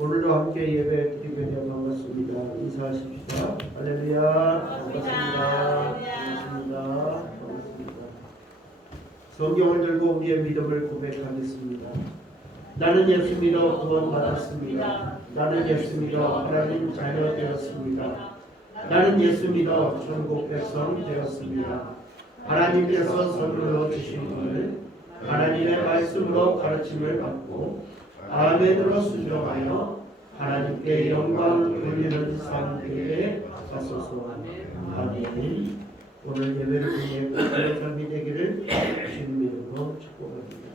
오늘도 함께 예배 드리게 되어 반갑습니다. 인사하십시다. 할렐루야. 반갑습니다. 반갑습니다. 성경을 들고 우리의 믿음을 고백하겠습니다. 나는 예수 믿어 구원받았습니다. 나는 예수 믿어 하나님 자녀 되었습니다. 나는 예수 믿어 천국 백성 되었습니다. 하나님께서 선물로 주신 것을 하나님의 말씀으로 가르침을 받고 아멘으로 순종하여 하나님께 영광 돌리는 삶 되게 하소서. 아멘. 오늘 예배를 통해 복된 삶이 되기를 주님의 이름으로 축복합니다.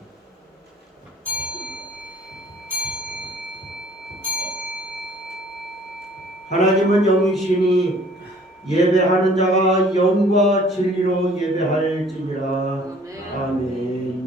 하나님은 영이시니 예배하는 자가 영과 진리로 예배할지니라. 아멘.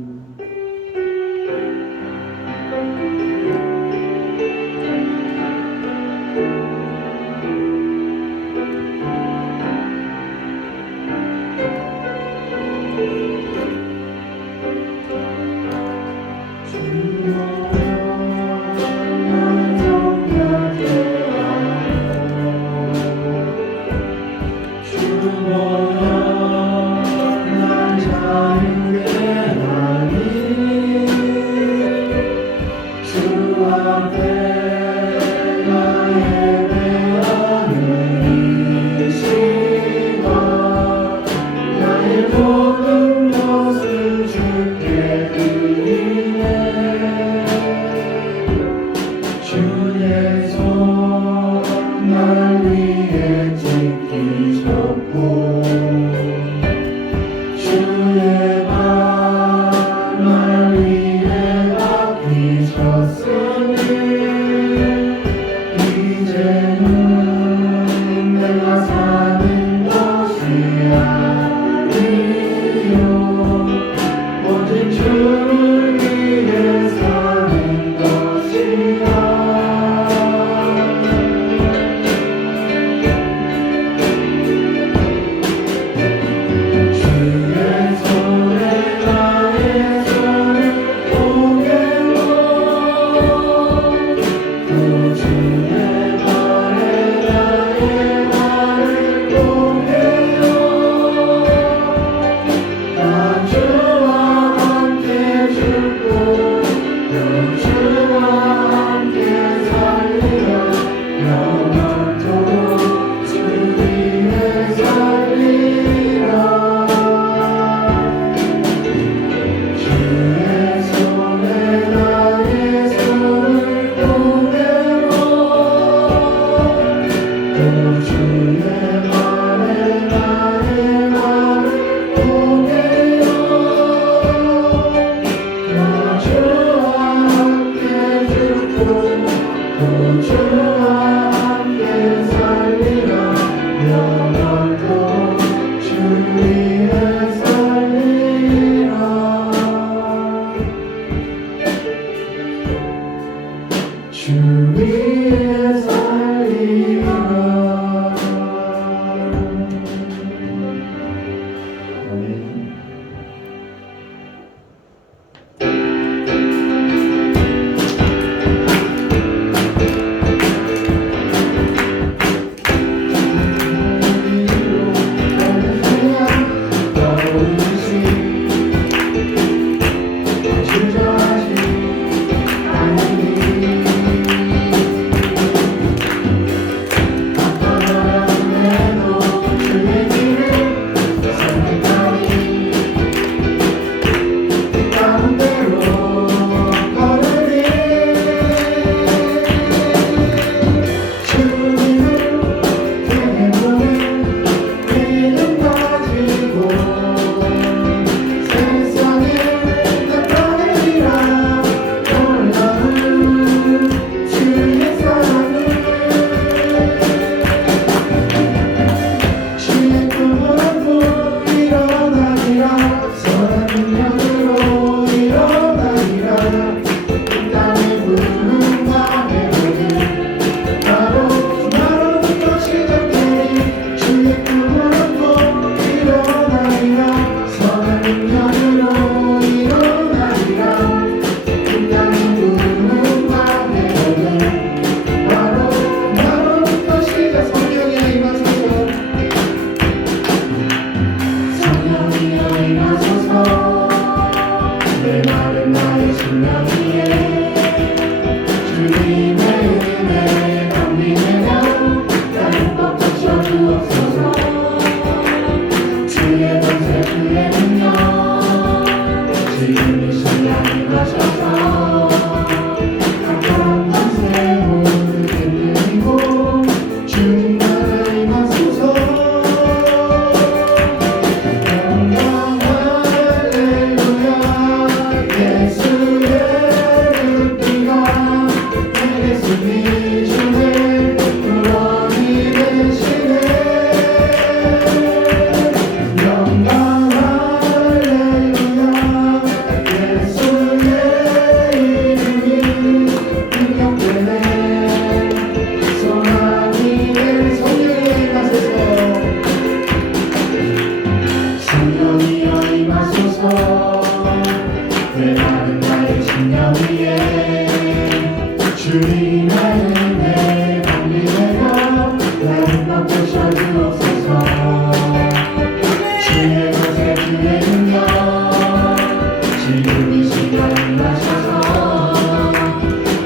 기회는요 지금 이 시간이 가셔서 각각 밤새 문을 흔들고 주님 나라 임하소서 영광 할렐루야 예수의 눈빛과 내게 숨이 주네 구원이 되시네 영광 할렐루야 예수의 이름이 능력되네 소망이 될 성령이 임하소서 성령이여 임하소서 내 마른 나의 심령 위에 주의 나의 은혜 담비되며 나를 덮으셔 주옵소서 주의 것에 주의 능력 지금 이 시간 임하셔서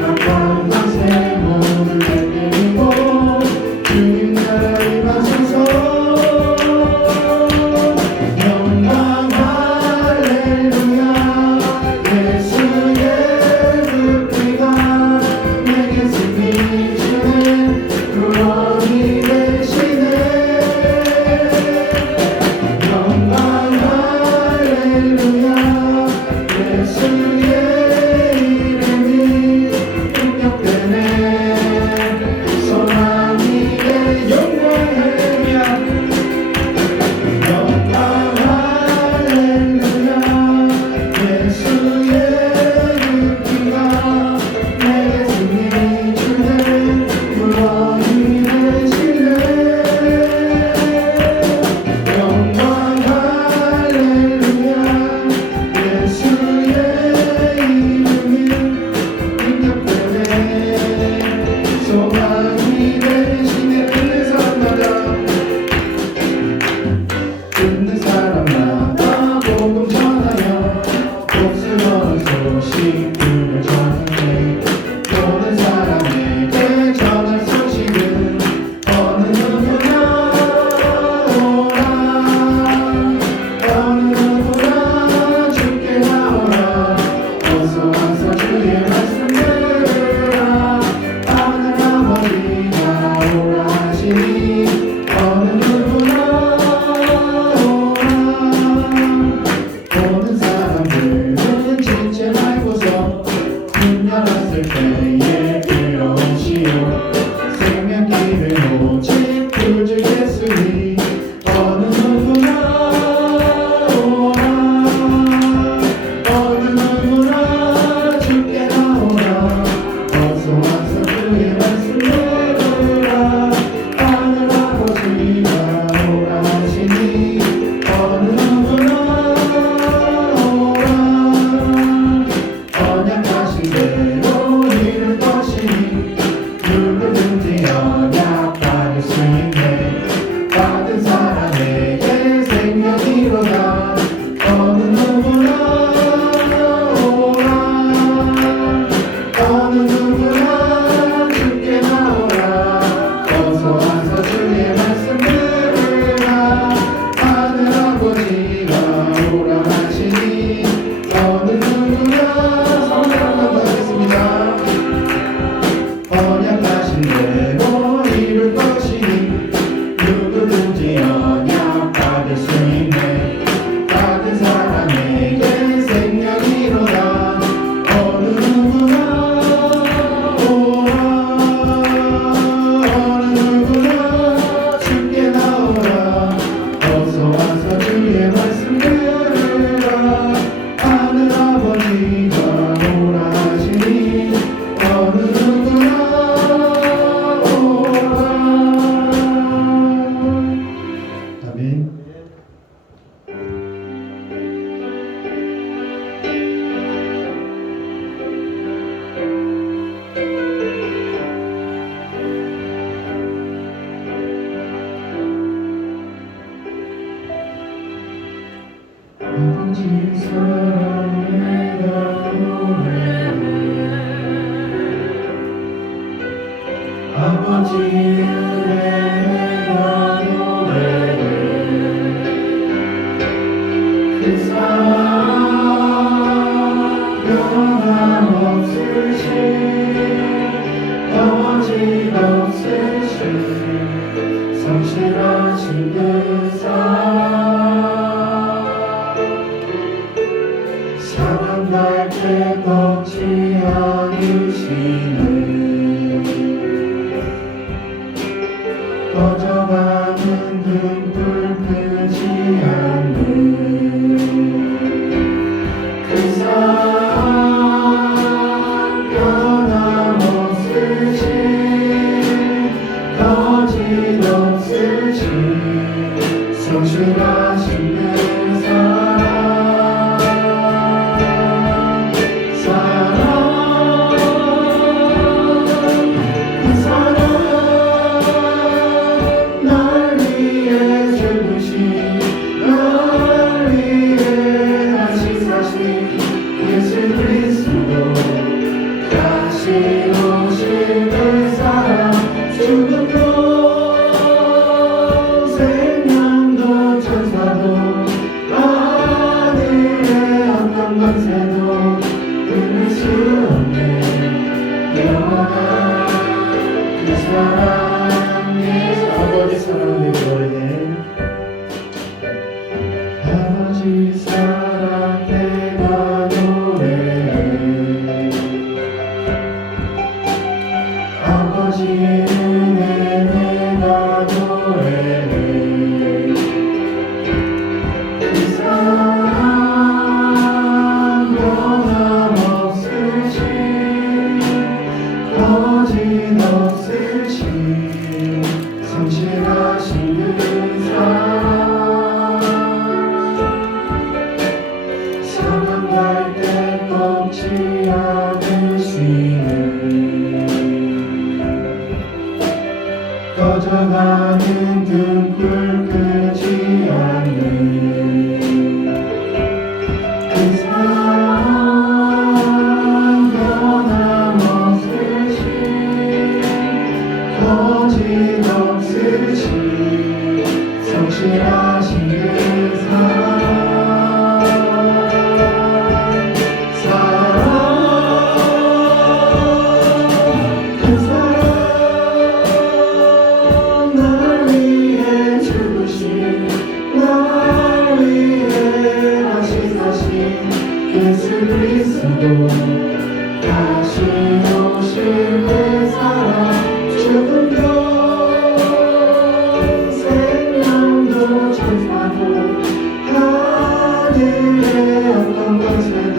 각각 밤새 몸을 내리고 주님 나라 임하소서 영광 할렐루야 예수의 눈빛과 내게 숨이 주네 구원이 되시네 영광 할렐루야 예수의 이름이 능력되네 소망이 돼 영광 할렐루야 영광 할렐루야 예수의 눈빛과 내게 숨이 주네 구원이 되시네 영광 할렐루야 예수의 이름이 능력되네 소망이 되시네 듣는 사람마다 복음 전하여 복스러운 소식 들려주네 모든 사람에게 전할 소식은 어느 누구나 오라 어느 누구나 주께 나오라 어서 와서 주의 말씀 들으라 하늘 아버지가 오라 하시니 어느 누구나 모든 사람들은 지체 말고서 문 열었을 때에 들어오시오 생명길은 오직 구주 예수니 어느 누구나 오라 어느 누구나 주께 나오라 어서 와서 주의 말씀 들으라 하늘 아버지가 오라 하시니 어느 누구나 오라 언약하신 대로 이룰 것이니 누구든지 언약받을 수 있네 받은 사람에게 생명이로다 어느 누구나 오라 어느 누구나 주께 나오라 어서 와서 주의 말씀 들으라 하늘 아버지가 오라 하시니 어느 누구나 성령 받겠습니다 언약하신 대로 이룰 것이니 누구든지 언약 받을 수 있네 받은 사람에게 생명이로다 어느 누구나 오라 어느 누구나 주께 나오라 어서 와서 주의 말씀 들으라 하늘 아버지가 오라 하시니 어느 누구나 오라 아멘. 아버지 사랑해 아버지 은혜 내가 노래해 주시네 꺼져가는 등불 끄지 않는 그 사랑 변함없으신 거짓없으신 성실하신 그 사랑 그 사랑 날 위해 죽으신 날 위해 다시 사신 예수 그리스도 다시 오실 그 사랑 죽음도 생명도 천사도 하늘의 어떤 권세도 끊을 수 없는 영원한 그 사랑 예수 아버지 사랑 내 노래 아버지 사랑 내가 노래해 아버지의 은혜 내가 노래해 그 사랑 변함없으신 거짓없으신 성실하신 그 사랑 사랑할 때 꺾지 않으시는 꺼져가는 등불 끄지 않는 그 사랑 변함없으신 거짓없으신 성실하신 그 사랑 그 사랑 날 위해 죽으신 날 위해 다시 사신 예수 그리스도 다시 오실 그 사랑 죽음도 생명도 천사도 하늘의 어떤 권세도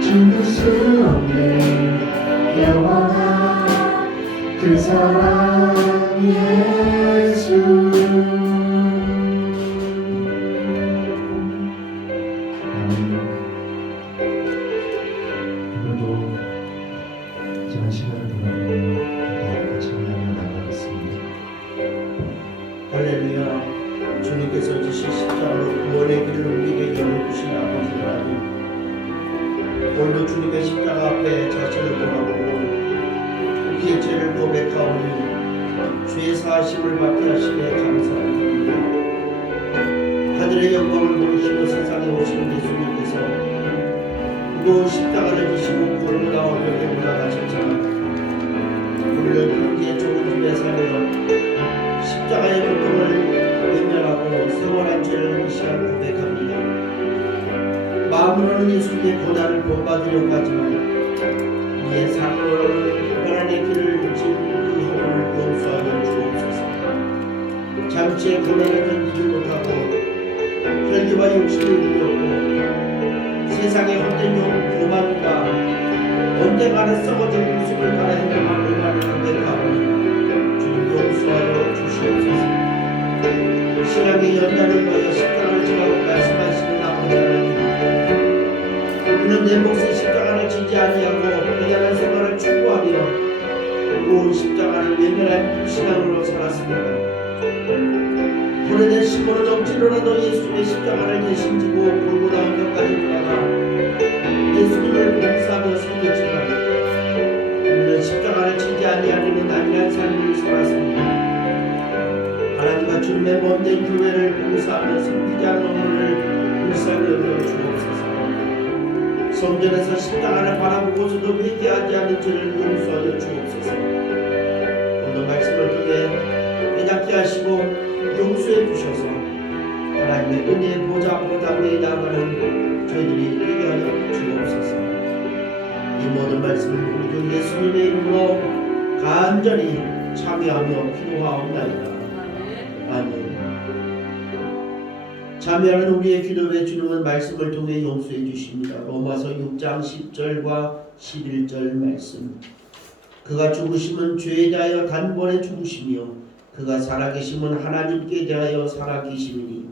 죽을 수 없는 영원한 그 사랑 예수 오늘도 지난 시간을 돌아보며 기도하고 찬양하며 나가겠습니다. 할렐루야. 주님께서 지신 십자가로 구원의 길을 우리에게 열어주신 아버지 하나님, 오늘도 주님의 십자가 앞에 자신을 돌아보고 우리의 죄를 고백하오니 죄의 사하심을 받게 하시기에 감사합니다. 하늘의 영광을 모르시고 세상에 오신 예수님께서 무거운 십자가를 지시고 골고다 언덕에 올라가셨잖아. 우리는 그렇게 좁은 집에 살며 십자가의 고통을 외면하고 생활한 죄를 이 시간 고백합니다. 마음으로는 예수님의 고난을 본받으려고 하지만 이에 삶으로는 고난의 길을 진 그 허물을 용서하여 주옵소서. 잠시의 고난을 견디지 못하고 혈기와 욕심을 누렸고 세상의 헛된 교만과 언젠가는 썩어질 모습을 가라 행동한 오만을 고백하오니 주님 용서하여 주시옵소서. 신앙의 연단을 위하여 십자가를 지라고 말씀하시는 아버지 하나님, 우리는 내 몫의 십자가를 지지 아니하고 평안한 생활을 추구하며 무거운 십자가를 외면한 신앙으로 살았습니다. 오래된 시골은 억지로라도 예수님의 십자가를 대신 지고 골고다 언덕까지 올라가 예수님을 봉사하며 섬겼지만 우리는 십자가를 지지 아니하려는 안일한 삶을 살았습니다. 하나님과 주님의 먼 된 교회를 봉사하며 섬기지 않는 오늘을 불쌍히 여겨 주옵소서. 성전에서 십자가를 바라보고서도 회개하지 않은 죄를 용서하여 주옵소서. 오늘 말씀을 통해 깨닫게 하시고 용서해 주셔서 하나님의 은혜의 보좌 앞으로 담대히 나아가는 저희들이 되게 하여 주옵소서. 이 모든 말씀 말씀을 우리 주 예수님의 이름으로 간절히 참여하며 기도하옵나이다. 아멘. 참여하는 우리의 기도에 주님은 말씀을 통해 용서해 주십니다. 로마서 6장 10절과 11절 말씀. 그가 죽으심은 죄에 대하여 단번에 죽으시며 그가 살아계심은 하나님께 대하여 살아계심이니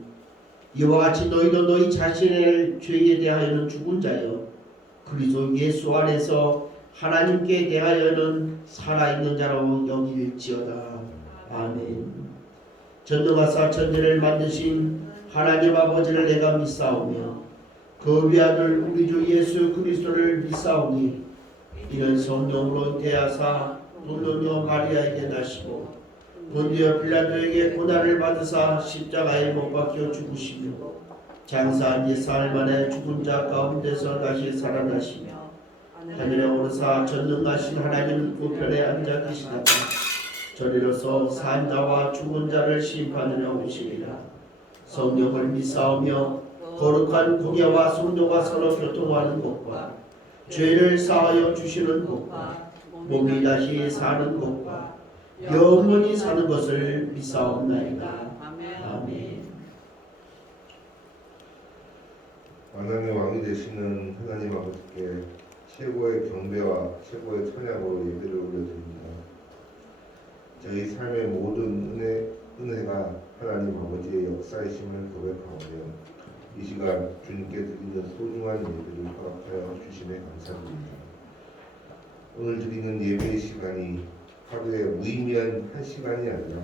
이와 같이 너희도 너희 자신의 죄에 대하여는 죽은 자여 그리스도 예수 안에서 하나님께 대하여는 살아있는 자로 여길지어다. 아멘. 전능하사 천지를 만드신 하나님 아버지를 내가 믿사오며 그 위아들 우리 주 예수 그리스도를 믿사오니 이는 성령으로 대하사 돈노녀 마리아에게 나시고 본디오 빌라도에게 고난을 받으사 십자가에 못 박혀 죽으시며 장사한 지 사흘 만에 죽은 자 가운데서 다시 살아나시며 하늘에 오르사 전능하신 하나님 우편에 앉아 계시다가 저리로서 산 자와 죽은 자를 심판하려 오시리라. 성령을 믿사오며 거룩한 공예와 성도가 서로 교통하는 것과 죄를 사하여 주시는 것과 몸이 다시 사는 것과 영원히 사는 것을 믿사옵나이다. 아멘. 만왕의 왕이 되시는 하나님 아버지께 최고의 경배와 최고의 찬양으로 예배를 올려드립니다. 저희 삶의 모든 은혜가 하나님 아버지의 역사이심을 고백하오며 이 시간 주님께 드리는 소중한 예배를 허락하여 주심에 감사드립니다. 오늘 드리는 예배의 시간이 하루에 무의미한 한 시간이 아니라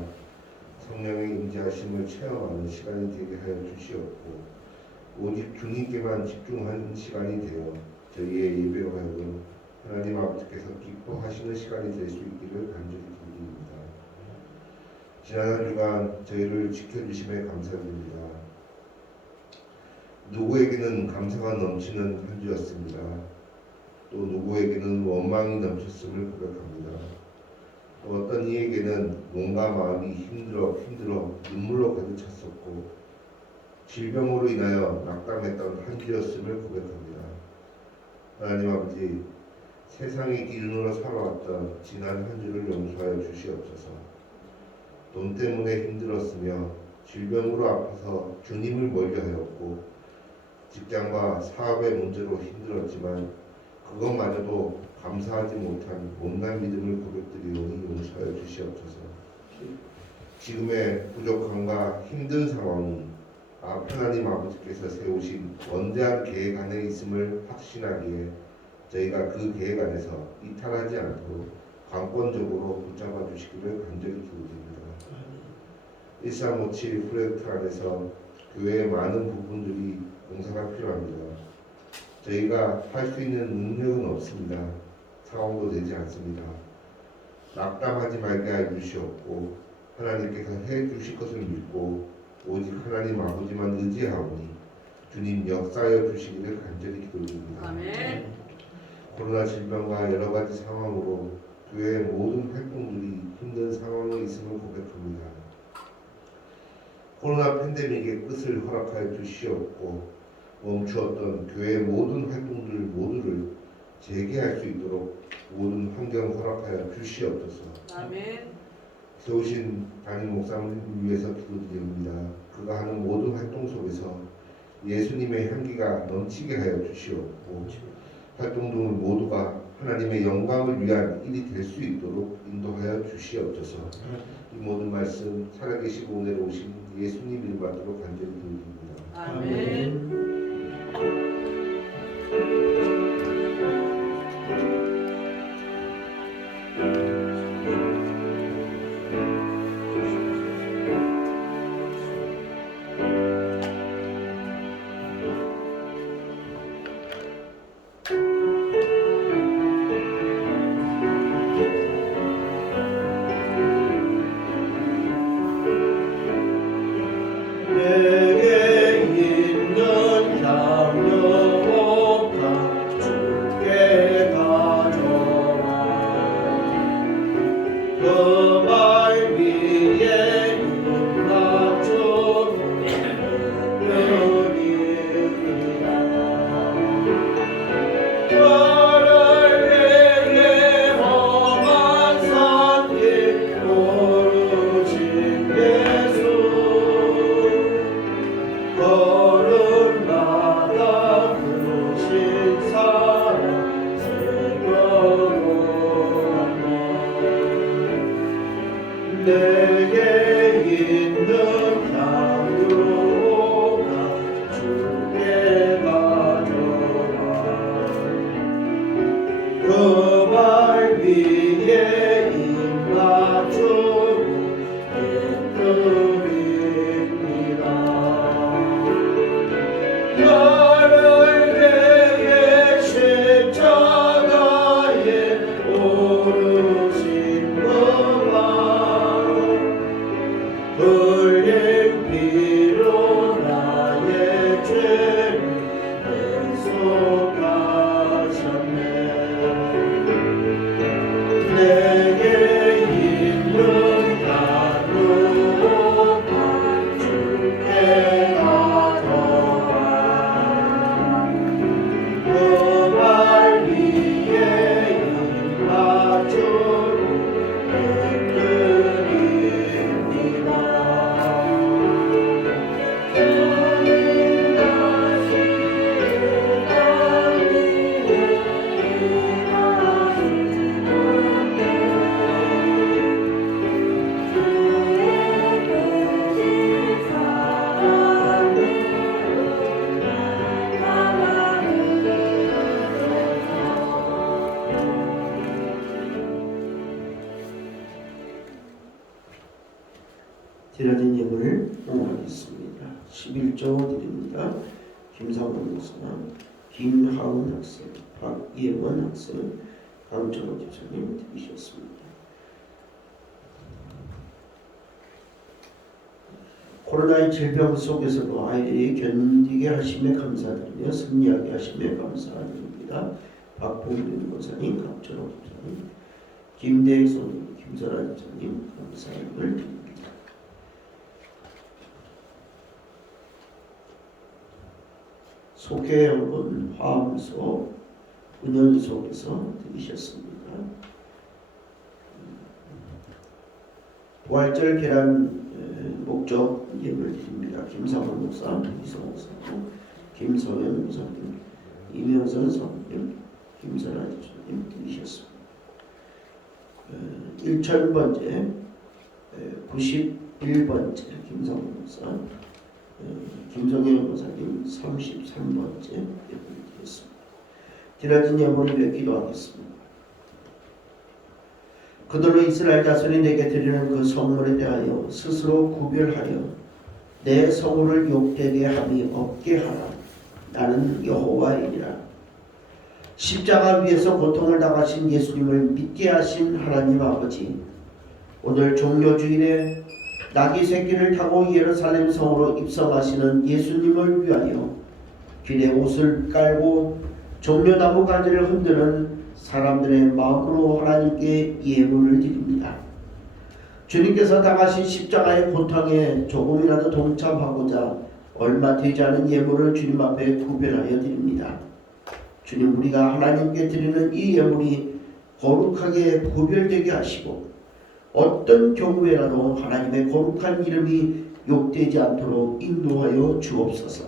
성령의 임재하심을 체험하는 시간이 되게 하여 주시옵고 오직 주님께만 집중하는 시간이 되어 저희의 예배로 하여금 하나님 아버지께서 기뻐하시는 시간이 될 수 있기를 간절히 기도드립니다. 지난 한 주간 저희를 지켜주심에 감사드립니다. 누구에게는 감사가 넘치는 한 주였습니다. 또 누구에게는 원망이 넘쳤음을 고백합니다. 또 어떤 이에게는 몸과 마음이 힘들어 눈물로 가득 찼었고 질병으로 인하여 낙담했던 한 주였음을 고백합니다. 하나님 아버지, 세상의 기준으로 살아왔던 지난 한 주를 용서하여 주시옵소서. 돈 때문에 힘들었으며 질병으로 아파서 주님을 멀리하였고 직장과 사업의 문제로 힘들었지만 그것마저도 감사하지 못한 못난 믿음을 고백드리오니 용서하여 주시옵소서. 지금의 부족함과 힘든 상황이 하나님 아버지께서 세우신 원대한 계획 안에 있음을 확신하기에 저희가 그 계획 안에서 이탈하지 않도록 강권적으로 붙잡아 주시기를 간절히 기도드립니다. 1357 프로젝트 안에서 교회의 많은 부분들이 공사가 필요합니다. 저희가 할 수 있는 능력은 없습니다. 상황도 되지 않습니다. 낙담하지 말게 하여 주시옵고 하나님께서 해 주실 것을 믿고 오직 하나님 아버지만 의지하오니 주님 역사하여 주시기를 간절히 기도드립니다. 아멘. 코로나 질병과 여러 가지 상황으로 교회의 모든 활동들이 힘든 상황에 있음을 고백합니다. 코로나 팬데믹의 끝을 허락하여 주시옵고 멈추었던 교회의 모든 활동들 모두를 재개할 수 있도록 모든 환경 허락하여 주시옵소서. 아멘. 세우신 담임 목사님을 위해서 기도드립니다. 그가 하는 모든 활동 속에서 예수님의 향기가 넘치게 하여 주시옵고 활동들 모두가 하나님의 영광을 위한 일이 될 수 있도록 인도하여 주시옵소서. 이 모든 말씀 살아계시고 오늘 오신 예수님 이름 받도록 간절히 기도드립니다. 아멘. 내게 있는 나를 내게 십자가에 오르신 것과 흘린 피로 나의 죄를 맹속하셨네. 내게 있는 나누고 주께 가져와 그 말 위에 임하주고 드려진 예물을 공개하겠습니다. 11조 드립니다. 김상원 목사, 김하은 학생, 박예원 학생, 강철호 집사님 드리셨습니다. 코로나의 질병 속에서도 아이들이 견디게 하심에 감사드리며 승리하게 하심에 감사드립니다. 박봉준 목사님, 강철호 집사님, 김대익 선생님, 김선아 집사님 감사를 드립니다. 속회여러분 화엄소 은연속에서 들으셨습니다. 부활절 계란 목적 예물 드립니다. 김상원 목사, 이성 목사, 김서현 목사님, 이명선 성님, 김선아 집사님 들으셨습니다. 1000번째 91번째 김상원 목사, 김성현 목사님 33번째 예물을 드렸습니다. 드려진 예물을 위해 기도하겠습니다. 그들로 이스라엘 자손이 내게 드리는 그 성물에 대하여 스스로 구별하여 내 성물을 욕되게 함이 없게 하라. 나는 여호와이니라. 십자가 위에서 고통을 당하신 예수님을 믿게 하신 하나님 아버지, 오늘 종료주일에 나귀 새끼를 타고 예루살렘 성으로 입성하시는 예수님을 위하여 길에 옷을 깔고 종려나무 가지를 흔드는 사람들의 마음으로 하나님께 예물을 드립니다. 주님께서 당하신 십자가의 고통에 조금이라도 동참하고자 얼마 되지 않은 예물을 주님 앞에 구별하여 드립니다. 주님, 우리가 하나님께 드리는 이 예물이 거룩하게 구별되게 하시고 어떤 경우에라도 하나님의 거룩한 이름이 욕되지 않도록 인도하여 주옵소서.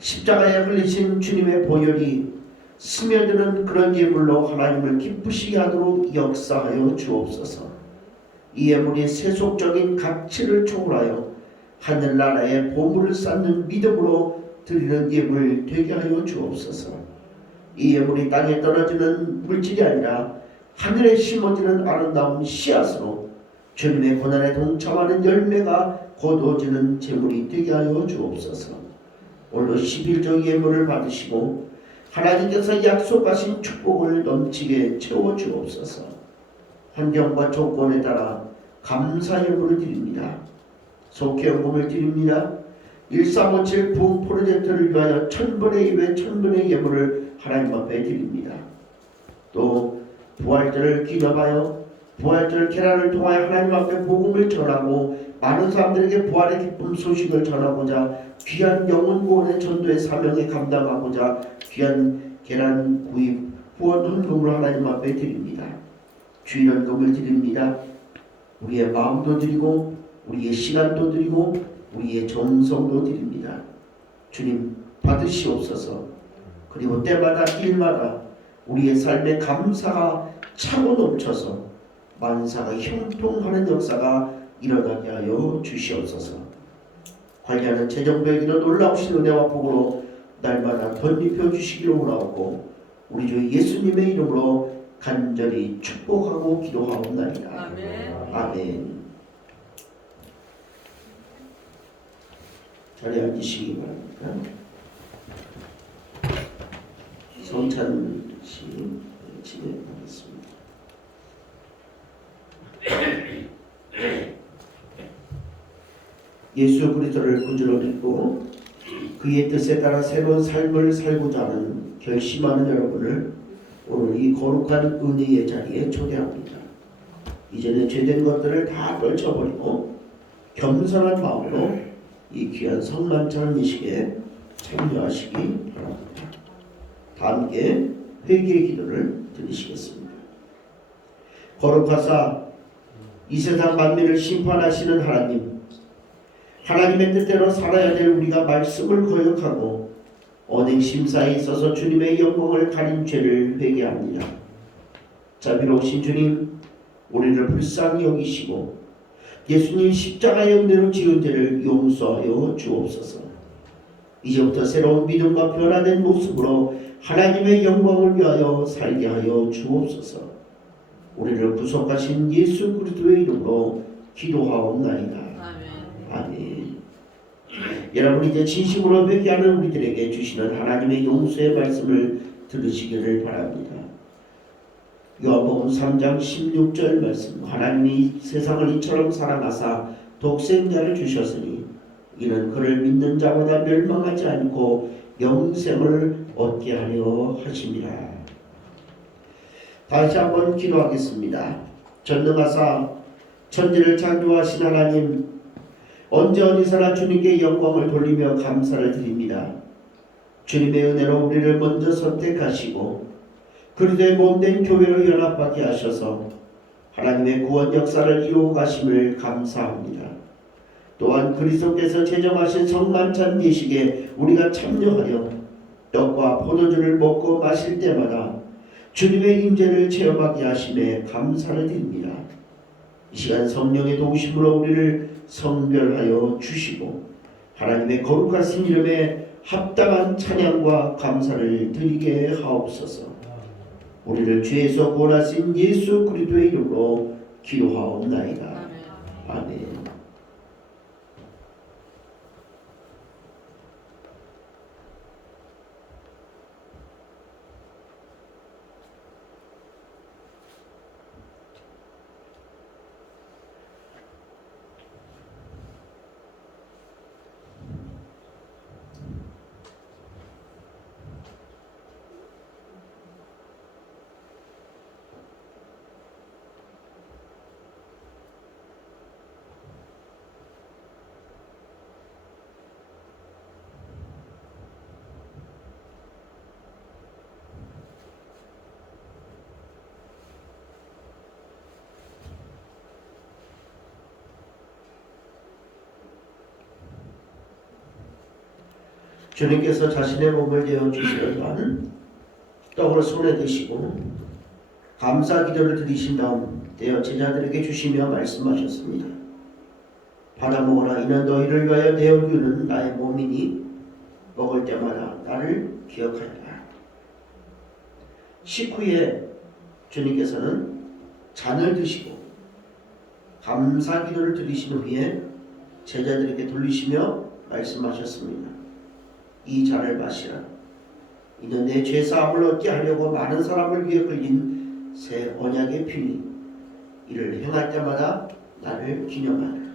십자가에 흘리신 주님의 보혈이 스며드는 그런 예물로 하나님을 기쁘시게 하도록 역사하여 주옵소서. 이 예물이 세속적인 가치를 초월하여 하늘나라의 보물을 쌓는 믿음으로 드리는 예물 되게 하여 주옵소서. 이 예물이 땅에 떨어지는 물질이 아니라 하늘에 심어지는 아름다운 씨앗으로 주님의 고난에 동참하는 열매가 거두어지는 제물이 되게 하여 주옵소서. 오늘도 11조 예물을 받으시고 하나님께서 약속하신 축복을 넘치게 채워주옵소서. 환경과 조건에 따라 감사 예물을 드립니다. 속회연금을 드립니다. 1357 부흥 프로젝트를 위하여 1000분의 2회 1000분의 예물을 하나님 앞에 드립니다. 또 부활절을 기념하여 부활절 계란을 통하여 하나님 앞에 복음을 전하고 많은 사람들에게 부활의 기쁨 소식을 전하고자 귀한 영혼 구원의 전도의 사명에 감당하고자 귀한 계란 구입 후원 헌금을 하나님 앞에 드립니다. 주일헌금을 드립니다. 우리의 마음도 드리고 우리의 시간도 드리고 우리의 정성도 드립니다. 주님 받으시옵소서. 그리고 때마다 일마다 우리의 삶에 감사가 차고 넘쳐서 만사가 형통하는 역사가 일어나게 하여 주시옵소서. 관리하는 재정부에게도 놀라우신 은혜와 복으로 날마다 덧입혀 주시기로 원하옵고 우리 주 예수님의 이름으로 간절히 축복하고 기도하옵나이다. 아멘. 아멘. 자리에 앉으시기 바랍니다. 성찬 씨 진행하겠습니다. 예수 그리스도를 구주로 믿고 그의 뜻에 따라 새로운 삶을 살고자 하는 결심하는 여러분을 오늘 이 거룩한 은혜의 자리에 초대합니다. 이전에 죄된 것들을 다 떨쳐버리고 겸손한 마음으로 이 귀한 성만찬 예식에 참여하시기 바랍니다. 다 함께 회개의 기도를 드리시겠습니다. 거룩하사 이 세상 만민을 심판하시는 하나님, 하나님의 뜻대로 살아야 될 우리가 말씀을 거역하고 언행 심사에 있어서 주님의 영광을 가린 죄를 회개합니다. 자비로우신 주님, 우리를 불쌍히 여기시고 예수님 십자가의 은혜로 지은 죄를 용서하여 주옵소서. 이제부터 새로운 믿음과 변화된 모습으로 하나님의 영광을 위하여 살게 하여 주옵소서. 우리를 구속하신 예수 그리스도의 이름으로 기도하옵나이다. 아멘. 여러분 이제 진심으로 회개하는 우리들에게 주시는 하나님의 용서의 말씀을 들으시기를 바랍니다. 요한복음 3장 16절 말씀, 하나님이 세상을 이처럼 사랑하사 독생자를 주셨으니 이는 그를 믿는 자보다 멸망하지 않고 영생을 얻게 하려 하심이라. 다시 한번 기도하겠습니다. 전능하사 천지를 창조하신 하나님, 언제 어디서나 주님께 영광을 돌리며 감사를 드립니다. 주님의 은혜로 우리를 먼저 선택하시고 그리스도의 몸된 교회로 연합하게 하셔서 하나님의 구원 역사를 이루어 가심을 감사합니다. 또한 그리스도께서 제정하신 성만찬 예식에 우리가 참여하여 떡과 포도주를 먹고 마실 때마다 주님의 임재를 체험하게 하심에 감사를 드립니다. 이 시간 성령의 도우심으로 우리를 성별하여 주시고 하나님의 거룩하신 이름에 합당한 찬양과 감사를 드리게 하옵소서. 우리를 죄에서 구원하신 예수 그리스도의 이름으로 기도하옵나이다. 아멘. 주님께서 자신의 몸을 내어 주시려면 떡을 손에 드시고 감사 기도를 드리신 다음 떼어 제자들에게 주시며 말씀하셨습니다. 받아 먹으라. 이는 너희를 위하여 내어 주는 나의 몸이니 먹을 때마다 나를 기억하여라. 식후에 주님께서는 잔을 드시고 감사 기도를 드리신 후에 제자들에게 돌리시며 말씀하셨습니다. 이 잔을 마시라. 이는 내 죄사함을 얻게 하려고 많은 사람을 위해 흘린 새 언약의 피니 이를 행할 때마다 나를 기념하라.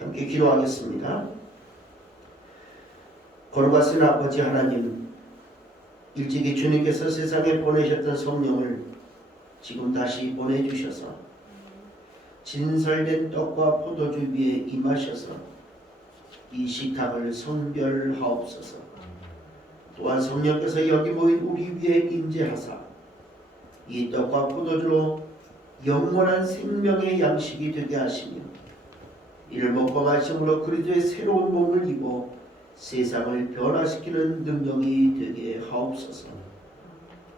함께 기도하겠습니다. 거룩하신 아버지 하나님, 일찍이 주님께서 세상에 보내셨던 성령을 지금 다시 보내주셔서 진설된 떡과 포도주 위에 임하셔서 이 식탁을 성별하옵소서. 또한 성령께서 여기 모인 우리 위에 임재하사 이 떡과 포도주로 영원한 생명의 양식이 되게 하시며 이를 먹고 마심으로 그리스도의 새로운 몸을 입어 세상을 변화시키는 능력이 되게 하옵소서.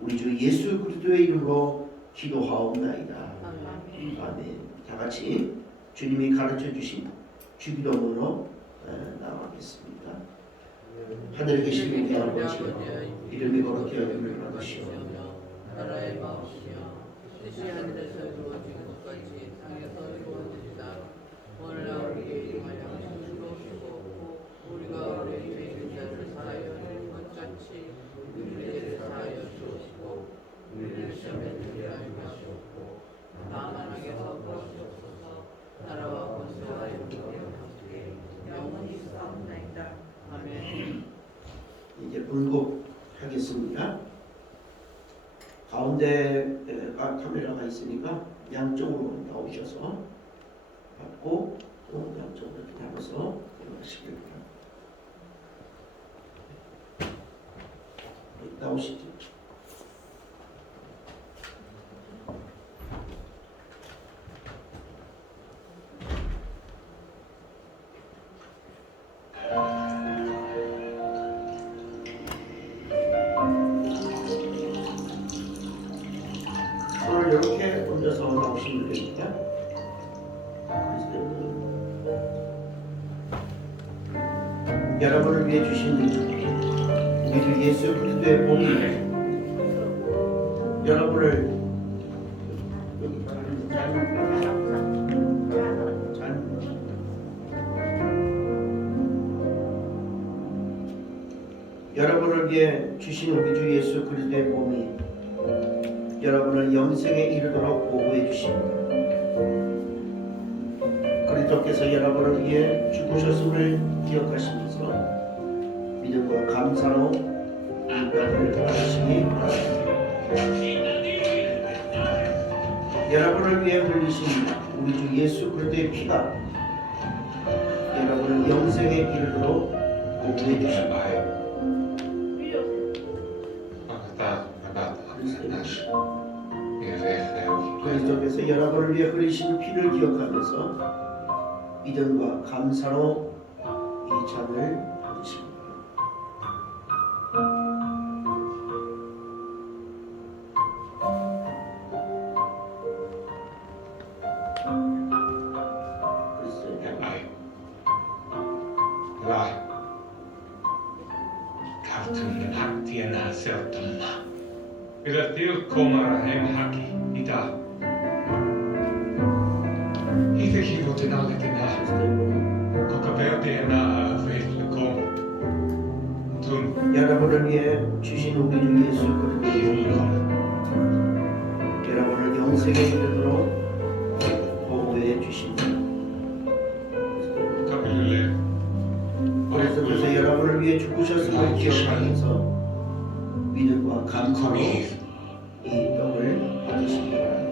우리 주 예수 그리스도의 이름으로 기도하옵나이다. 아멘. 다 같이 주님이 가르쳐 주신 주기도문으로 나가겠습니다. 하늘에 계신 우리 아버지여, 이름이 거룩히 여김을 받으시오. 나라의 마음이여 뜻이 하늘에서 이루어진 것 같이 땅에서 이루어지리다. 오늘 우리에게 일용할 양식을 주옵시고 우리가 우리의 죄인 자를 사하여 준 것 같이 우리의 죄를 사하여 주옵시고 우리를 시험에 들게 하지 마시옵고 다만 악에서 구하시옵소서. 나라와 권세와 영광이 함께 영원히 사옵나이다. 아멘. 이제 불곡하겠습니다. 가운데 카메라가 있으니까 양쪽으로 나오셔서 받고 또 양쪽으로 이렇게 나눠서 들어가시길 바랍니다. 나오시죠. 손을 이렇게 얹어서 나오시면 됩니다. 여러분을 위해 주신 우리 주 예수 그리스도의 복이 여러분을 여기 여러분을 위해 주신 우리 주 예수 그리스도의 복이 여러분을 영생에 이르도록 보호해 주십니다. 그리스도께서 여러분을 위해 죽으셨음을 기억하시면서 믿음과 감사로 이 땅을 받으시니 여러분을 위해 흘리신 우리 주 예수 그리스도의 피가 여러분을 영생에 이르도록 보호해 주십니다. 그리스도께서 여러분을 위해 흘리신 피를 기억하면서 믿음과 감사로 이 잔을 받으십니다. Kartun haktiena seuttamma. Kyllä tilkkomara hem haki ita. Itse kirjoitin alletena. Koka peotiena feilkom. Tun. 여러분을 위해 주신 우리 주 예수 그리스도의 여러분을 영생에 이르도록 보호해 주십니다. Kapille. 그래서 여러분을 위해 죽으셨음을 기억하면서 믿음과 감사로 이 떡을 받으시기 바랍니다.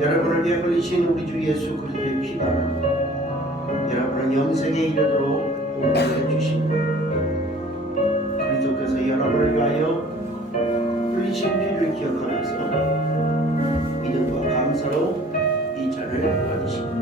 여러분을 위해 흘리신 우리 주 예수 그리스도의 피가 여러분을 영생에 이르도록 보호해 주십니다. 그리스도께서 여러분을 위하여 흘리신 피를 기억하면서 믿음과 감사로 이 잔을 받으십니다.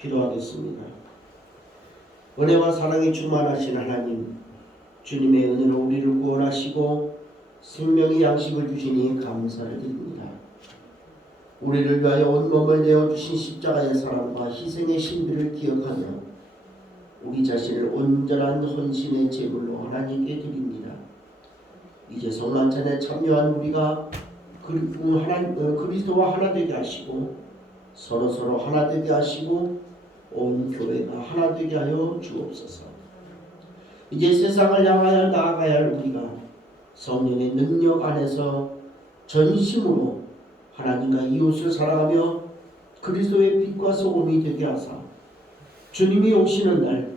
기도하겠습니다. 은혜와 사랑이 충만하신 하나님, 주님의 은혜로 우리를 구원하시고 생명의 양식을 주시니 감사를 드립니다. 우리를 위하여 온몸을 내어주신 십자가의 사랑과 희생의 신비를 기억하며 우리 자신을 온전한 헌신의 제물로 하나님께 드립니다. 이제 성만찬에 참여한 우리가 그리스도와 하나 되게 하시고 서로 하나 되게 하시고 온 교회가 하나 되게 하여 주옵소서. 이제 세상을 향하여 나아가야 할 우리가 성령의 능력 안에서 전심으로 하나님과 이웃을 사랑하며 그리스도의 빛과 소금이 되게 하사 주님이 오시는 날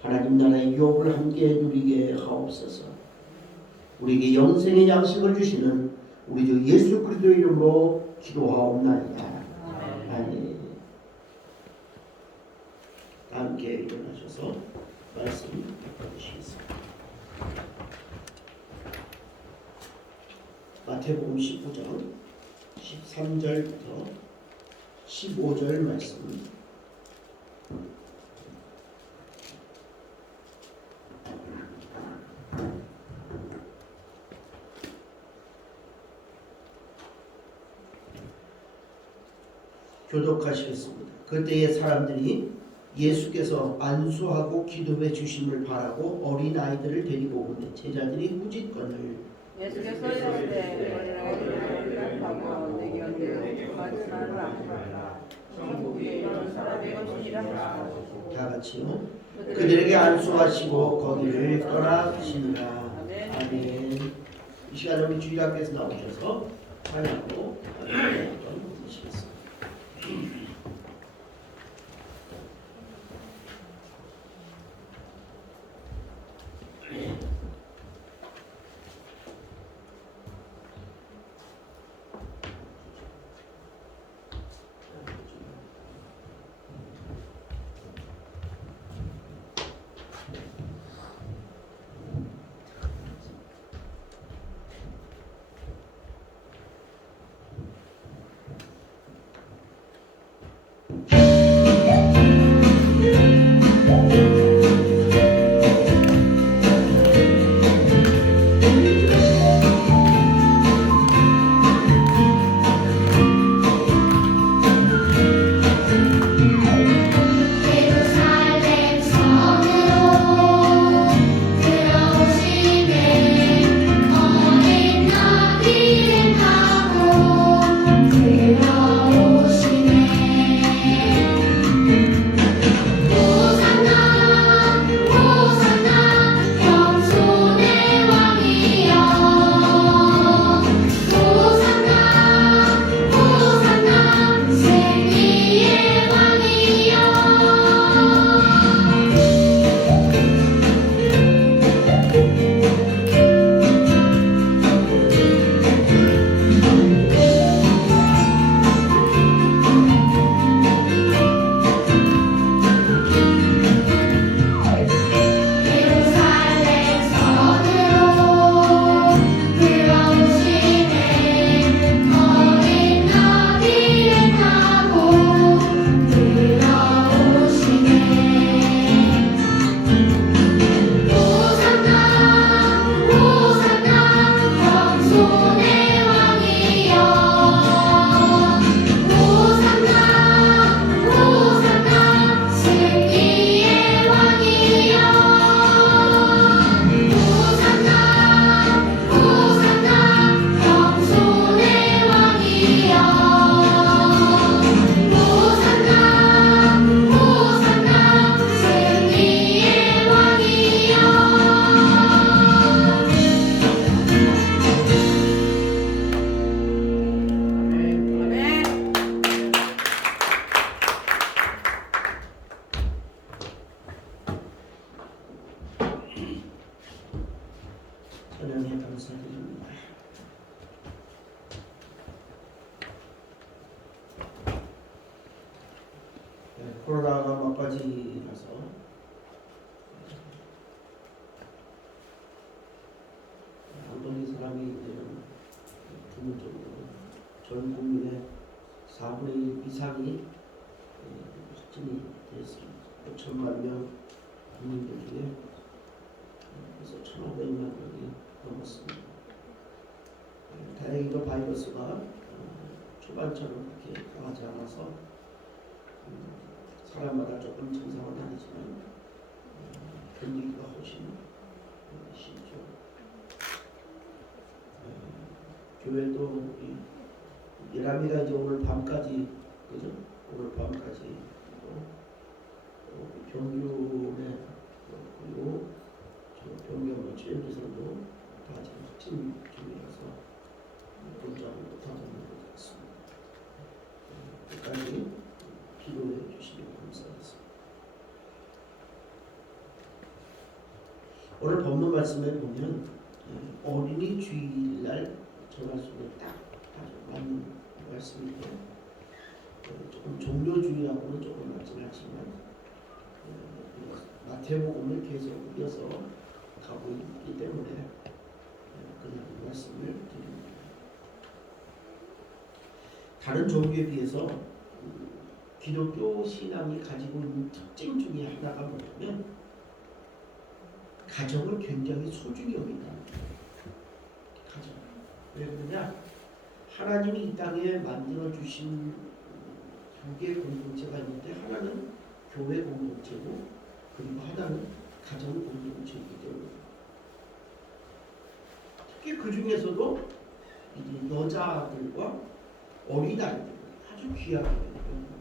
하나님 나라의 유업을 함께 누리게 하옵소서. 우리에게 영생의 양식을 주시는 우리 주 예수 그리스도 이름으로 기도하옵나이다. 아멘. 함께 일어나셔서 말씀 받으시겠습니다. 마태복음 19장 13절부터 15절 말씀. 교독하시겠습니다. 그때의 사람들이 예수께서 안수하고 기도해 주심을 바라고 어린 아이들을 데리고 오는데 제자들이 꾸짖거늘 예수께서 이르시되 하고 내게 언제 말씀을 아무나 천국에 이런 사람의 것이라 하시고 다 같이요. 그들에게 안수하시고 거기를 떠나시니라. 아멘. 이 시간에 우리 주일학교에서 나오셔서 찬양하고 한번 부르시겠습니다. 하나님 감사드립니다. 코로나가 막바지라서 한동희 사람이 이제는 드물적으로 전 국민의 4분의 1 이상이 확진이 5천만 명 국민들 중에 그래서 1,500만 명이 넘었습니다. 다행히도 바이러스가 초반처럼 그렇게 강하지 않아서 사람마다 조금 증상은 다르지만 견디기가 훨씬 쉽죠. 교회도 예람이가 이제 오늘 밤까지 그죠? 오늘 밤까지 병균에 그리고 병균 취임기선도 다 지금 확진 중이라서 본장을 못하고 있는 것 같습니다. 끝까지 기도해 주시면 감사하겠습니다. 오늘 본문 말씀에 보면 어린이 주일날 전할 수 있는 딱 아주 맞는 말씀인데 조금 종료주의하고는 조금 맞진 않지만 마태복음을 계속 이어서 가고 있기 때문에 그냥 말씀을 드립니다. 다른 종교에 비해서 기독교 신앙이 가지고 있는 특징 중에 하나가 뭐냐면 가정을 굉장히 소중히 여긴다. 가정. 왜 그러냐? 하나님이 이 땅에 만들어 주신 두 개의 공동체가 있는데 하나는 교회 공동체고 그리고 하나는 가정 공동체이기 때문에 특히 그 중에서도 이제 여자들과 어린아이들 아주 귀하게 여깁니다.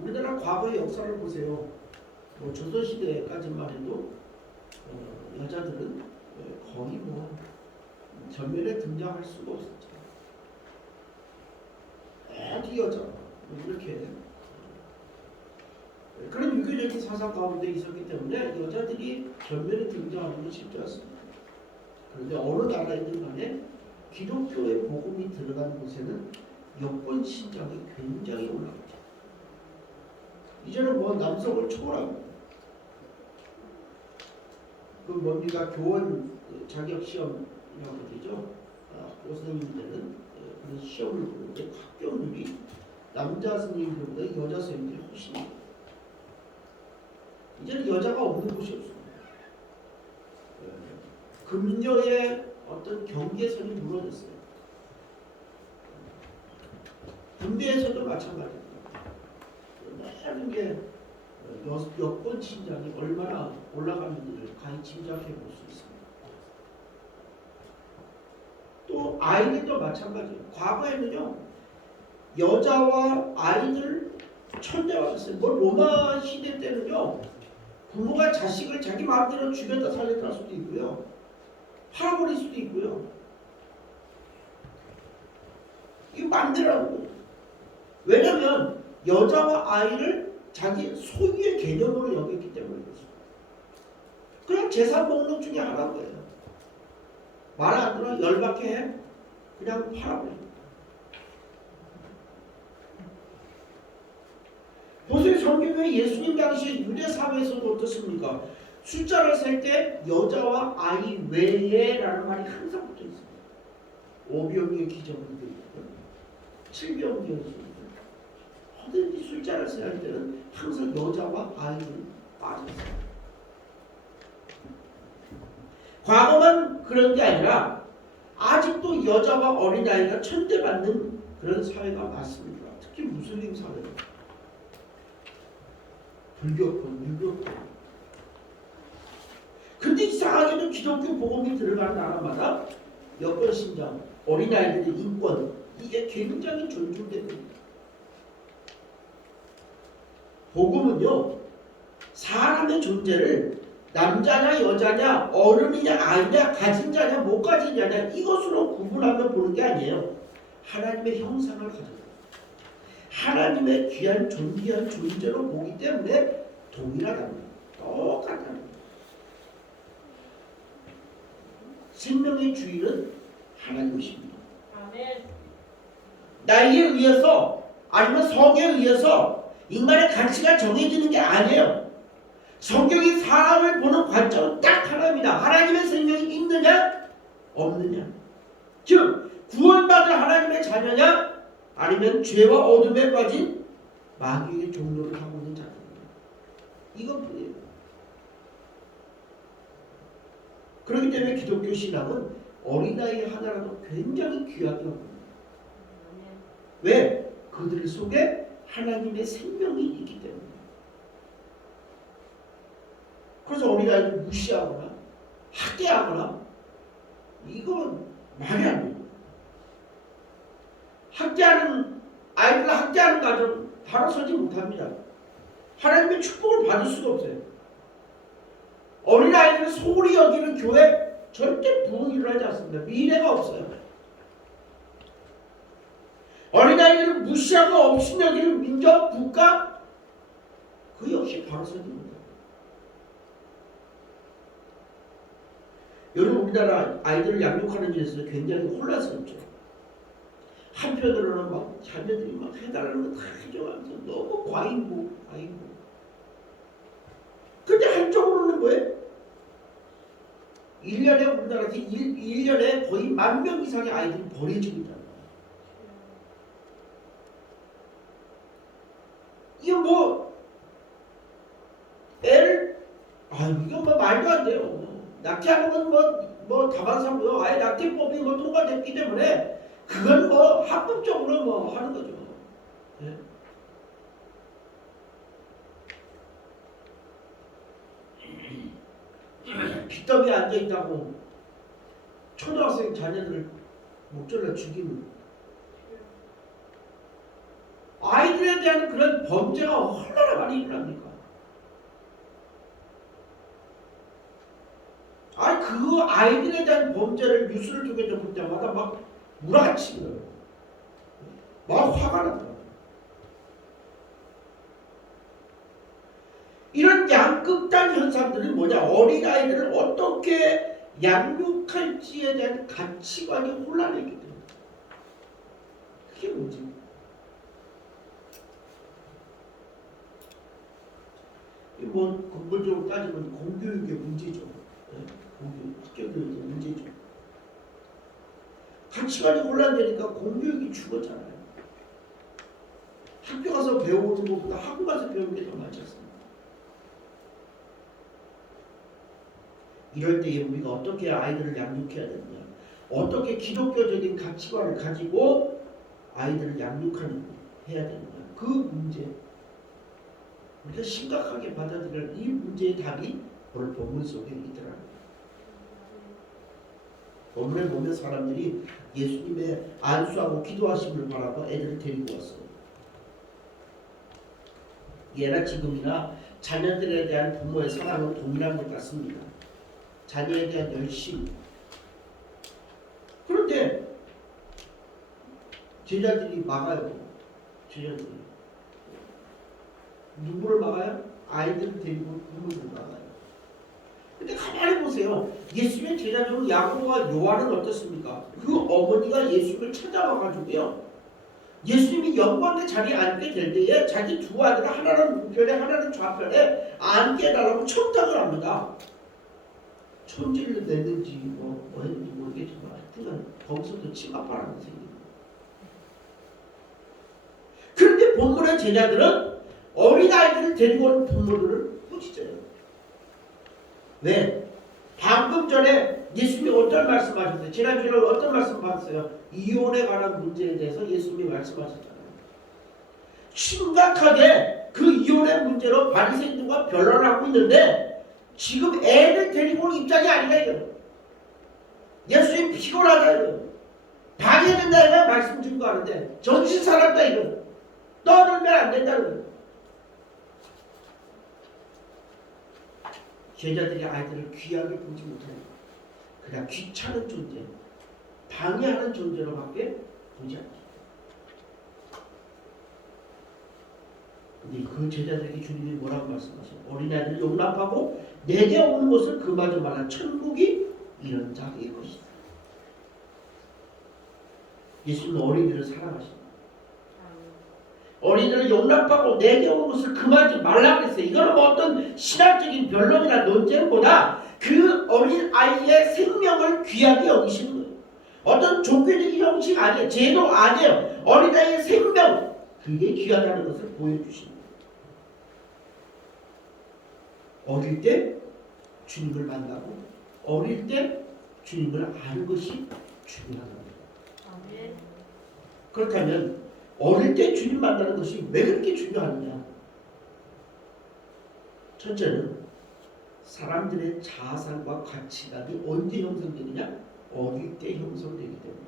우리나라 과거의 역사를 보세요. 조선시대까지만 해도 여자들은 거의 전면에 등장할 수가 없었죠. 어디 여자 이렇게 그런 유교적인 사상 가운데 있었기 때문에 여자들이 전면에 등장하는 건 쉽지 않습니다. 그런데 어느 나라이든 간에 기독교의 복음이 들어간 곳에는 여권 신장이 굉장히 올라갔죠. 이제는 남성을 초월합니다. 그 뭡니까 교원 자격 시험이라고 되죠. 학교 선생님들은 그런 시험을 보는데 합격률이 남자 선생님들보다 여자 선생님들이 훨씬 많아요. 이제는 여자가 없는 곳이 없습니다. 금녀의 어떤 경계선이 무너졌어요. 군대에서도 마찬가지입니다. 하는 게 여권 신장이 얼마나 올라가는지를 가히 짐작해 볼 수 있습니다. 또 아이들도 마찬가지예요. 과거에는요 여자와 아이들 천대받았어요. 로마 시대 때는요 부모가 자식을 자기 마음대로 죽였다 살렸다 할 수도 있고요, 팔아버릴 수도 있고요. 이거 마음대로 하는 거예요. 왜냐하면 여자와 아이를 자기 소유의 개념으로 여겼기 때문에 그렇죠. 그냥 재산 목록 중에 하나인 거예요. 말 안 들어 열받게 해 그냥 팔아버려. 보세요. 성경에 예수님 당시 유대 사회에서도 어떻습니까? 숫자를 셀 때 여자와 아이 외에라는 말이 항상 붙어 있습니다. 5병의 기적은 되어 있고 7병의 기적은 어든지 숫자를 써야 할 때는 항상 여자와 아이를 빠졌어요. 과거만 그런 게 아니라 아직도 여자와 어린아이가 천대받는 그런 사회가 많습니다. 특히 무슬림 사회, 불교권, 유교권. 근데 이상하게도 기독교 복음이 들어가는 나라마다 여권 신장, 어린아이들의 인권 이게 굉장히 존중됩니다. 복음은요 사람의 존재를 남자냐 여자냐 어른이냐 아이냐 가진 자냐 못 가진 자냐 이것으로 구분하며 보는 게 아니에요. 하나님의 형상을 가지고 하나님의 귀한 존귀한 존재로 보기 때문에 동일하답니다. 똑같답니다. 생명의 주인은 하나님이십니다. 아멘. 나이에 의해서 아니면 성에 의해서 인간의 가치가 정해지는 게 아니에요. 성경이 사람을 보는 관점은 딱 하나입니다. 하나님의 생명이 있느냐 없느냐. 즉 구원받은 하나님의 자녀냐 아니면 죄와 어둠에 빠진 마귀에게 종로를 하고 있는 자들입니다. 이것뿐이에요. 그렇기 때문에 기독교 신앙은 어린아이 하나라도 굉장히 귀하게 합니다. 왜? 그들 속에 하나님의 생명이 있기 때문에. 그래서 어린아이를 무시하거나 학대하거나 이건 말이 안 돼요. 아이들을 학대하는 가정 바로 서지 못합니다. 하나님의 축복을 받을 수가 없어요. 어린아이들을 소홀히 여기는 교회 절대 부흥이 일어나지 않습니다. 미래가 없어요. 어린아이들을 무시하고 업신여기는 민족, 국가 그 역시 바로 서지 못합니다. 여러분 우리나라 아이들을 양육하는 일에 있어서 굉장히 혼란스럽죠. 한편으로는 막 자녀들이 막 해달라는 거 다 해줘가면서 너무 과잉보. 근데 한쪽으로는 뭐예요? 1년에 우리나라에서 1년에 거의 10,000명 이상의 아이들이 버려지고 있단 말이에요. 이거 뭐 애를 이거 뭐 말도 안 돼요. 낙태하는 건 뭐 다반사고요. 아예 낙태법이 뭐 통과됐기 때문에 그건 뭐 합법적으로 뭐 하는 거죠. 네. 빚더미에 앉아 있다고 초등학생 자녀들을 목졸라 죽이는 아이들에 대한 그런 범죄가 얼마나 많이 일어납니까? 그 아이들에 대한 범죄를 뉴스를 통해서 볼 때마다 막 우라치는 거예요. 막 화가 나더라고요. 이런 양극단 현상들이 뭐냐? 어린아이들을 어떻게 양육할지에 대한 가치관이 혼란했기 때문에. 그게 문제입니다. 뭐 근본적으로 따지면 공교육의 문제죠. 네? 학교 교육의 문제죠. 가치관이 혼란되니까 공교육이 죽었잖아요. 학교 가서 배우는 것보다 학원 가서 배우는 게 더 많지 않습니까? 이럴 때에 우리가 어떻게 아이들을 양육해야 되느냐, 어떻게 기독교적인 가치관을 가지고 아이들을 해야 되느냐, 그 문제 우리가 심각하게 받아들여야 이 문제의 답이 오늘 본문 속에 있더라고요. 본문에 보면 사람들이 예수님의 안수하고 기도하심을 바라고 애들을 데리고 왔어요. 예나 지금이나 자녀들에 대한 부모의 사랑은 동일한 것 같습니다. 자녀에 대한 열심. 그런데 제자들이 막아요. 제자들이 누구를 막아요? 아이들을 데리고 부모를 막아요. 근데 가만히 보세요. 예수님의 제자 중 야고보와 요한은 어떻습니까? 그 어머니가 예수를 찾아와가지고요. 예수님이 영광의 자리에 앉게 될 때에 자기 두 아들을 하나는 우편에 하나는 좌편에 앉게 해달라고 청탁을 합니다. 천지를 냈는지 뭐 했는지 모르겠지만 하여튼 거기서도 침합하라는 생깁니다. 그런데 본문의 제자들은 어린아이들을 데리고 온 부모들을 꾸짖어요. 왜? 방금 전에 예수님이 어떤 말씀하셨어요? 지난주에 어떤 말씀 받았어요? 이혼에 관한 문제에 대해서 예수님이 말씀하셨잖아요. 심각하게 그 이혼의 문제로 바리새인들과 변론을 하고 있는데 지금 애를 데리고 온 입장이 아니라 이거. 예수님 피곤하다 이거. 방해된다 이거 말씀 증거하는데 정신 사납다 이거. 떠들면 안 된다는 거예요. 제자들이 아이들을 귀하게 보지 못하는 그냥 귀찮은 존재, 방해하는 존재로밖에 보지 않죠. 근데 그 제자들에게 주님이 뭐라고 말씀하세요? 어린아이들을 용납하고 내게 오는 것을 그마저 말한 천국이 이런 자의 것이다. 예수님은 어린이들을 사랑하십니다. 어린이들을 용납하고 내게 오는 것을 금하지 말라 그랬어요. 이거는 뭐 어떤 신학적인 변론이나 논쟁보다 그 어린 아이의 생명을 귀하게 여기시는 거예요. 어떤 종교적인 형식 아니에요. 제도 아니에요. 어린아이의 생명, 그게 귀하다는 것을 보여주십니다. 어릴 때 주님을 만나고 어릴 때 주님을 아는 것이 중요하다. 그렇다면 어릴 때 주님 만나는 것이 왜 그렇게 중요하느냐? 첫째는 사람들의 자아상과 가치관이 언제 형성되느냐? 어릴 때 형성되기 때문에.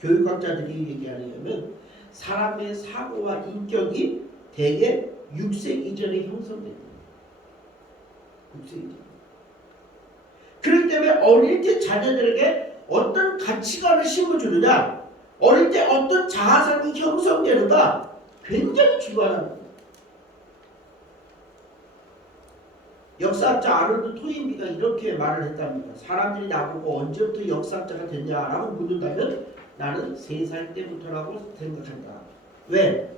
교육학자들이 얘기하려면 사람의 사고와 인격이 대개 6세 이전에 형성된다. 6세 이전. 그렇기 때문에 어릴 때 자녀들에게 어떤 가치관을 심어주느냐, 어릴 때 어떤 자아상이 형성되는가 굉장히 중요하다는 거예요. 역사학자 아놀드 토인비가 이렇게 말을 했답니다. 사람들이 나보고 언제부터 역사학자가 됐냐라고 묻는다면 나는 3살 때부터라고 생각한다. 왜?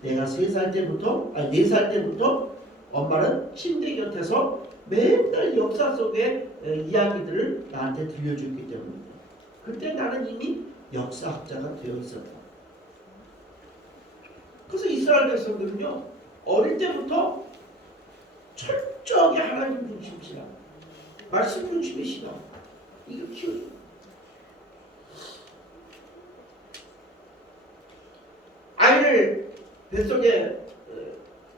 내가 3살 때부터, 4살 때부터 엄마는 침대 곁에서 맨날 역사 속의 이야기들을 나한테 들려줬기 때문이다. 그때 나는 이미 역사학자가 되어 있었다. 그래서 이스라엘 백성들은요, 어릴 때부터 철저하게 하나님 중심 신앙, 말씀 중심의 신앙, 이걸 키워줘. 아이를 뱃속에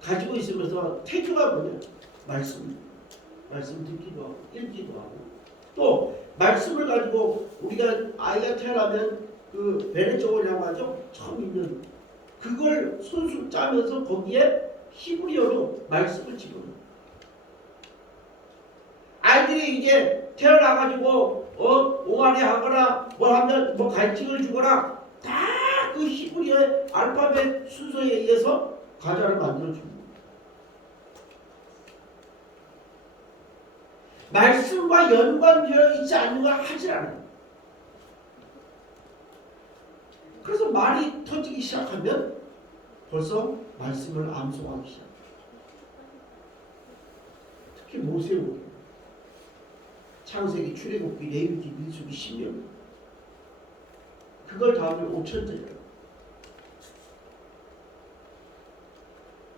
가지고 있으면서 태교가 뭐냐? 말씀 듣기도 하고 읽기도 하고, 또 말씀을 가지고 우리가 아이가 태어나면 그 베네쪽이라고 하죠. 처음 읽는 그걸 손수 짜면서 거기에 히브리어로 말씀을 집어넣어요. 아이들이 이제 태어나가지고 옹알이 하거나 뭐 하면 뭐 갈증을 주거나 다 그 히브리어의 알파벳 순서에 의해서 과자를 만들어줍니다. 말씀과 연관되어 있지 않는 걸 하질 않아요. 그래서 말이 터지기 시작하면 벌써 말씀을 암송하기 시작해요. 특히 모세오기, 창세기, 출애굽기, 레위기, 민수기, 신명기, 그걸 다음에 5천절이에요.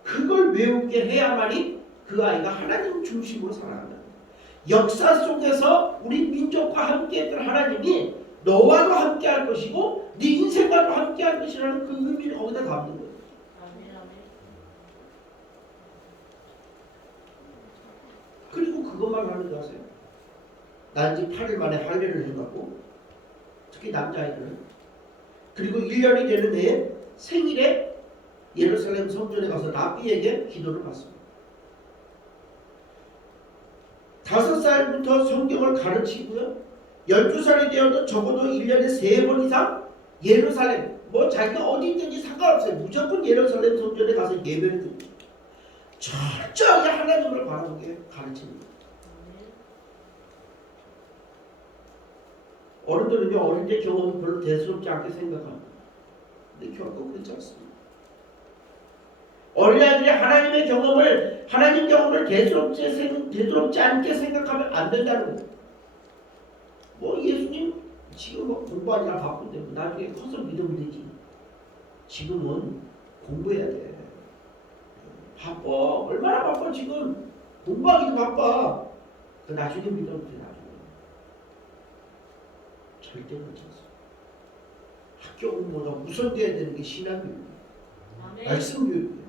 그걸 외우게 해야만이 그 아이가 하나님 중심으로 살아간다. 역사 속에서 우리 민족과 함께했던 하나님이 너와도 함께할 것이고 네 인생과도 함께할 것이라는 그 의미를 거기다 담는 거예요. 그리고 그것만 하는 거 아세요? 난지 8일 만에 할례를 해갖고 특히 남자아이들은, 그리고 1년이 되는 해에 생일에 예루살렘 성전에 가서 라비에게 기도를 받습니다. 5살부터 성경을 가르치고요. 12살이 되어도 적어도 1년에 3번 이상 예루살렘, 뭐 자기가 어디 있든지 상관없어요. 무조건 예루살렘 성전에 가서 예배를 드립니다. 철저하게 하나님을 바라보게 가르칩니다. 어른들은요, 어릴 때 경험이 별로 대수롭지 않게 생각합니다. 근데 결국 그렇지 않습니다. 어린아이들이 하나님 경험을 대수롭지 않게 생각하면 안 된다는 거예요. 뭐 예수님 지금 뭐 공부하느라 바쁜데 뭐 나중에 커서 믿으면 되지. 지금은 공부해야 돼. 바빠. 얼마나 바빠 지금. 공부하기도 바빠. 나중에 믿으면 돼. 나중에. 절대 그렇지 않습니다. 학교 공부가 우선돼야 되는 게 신앙교육이에요. 말씀 교육이에요.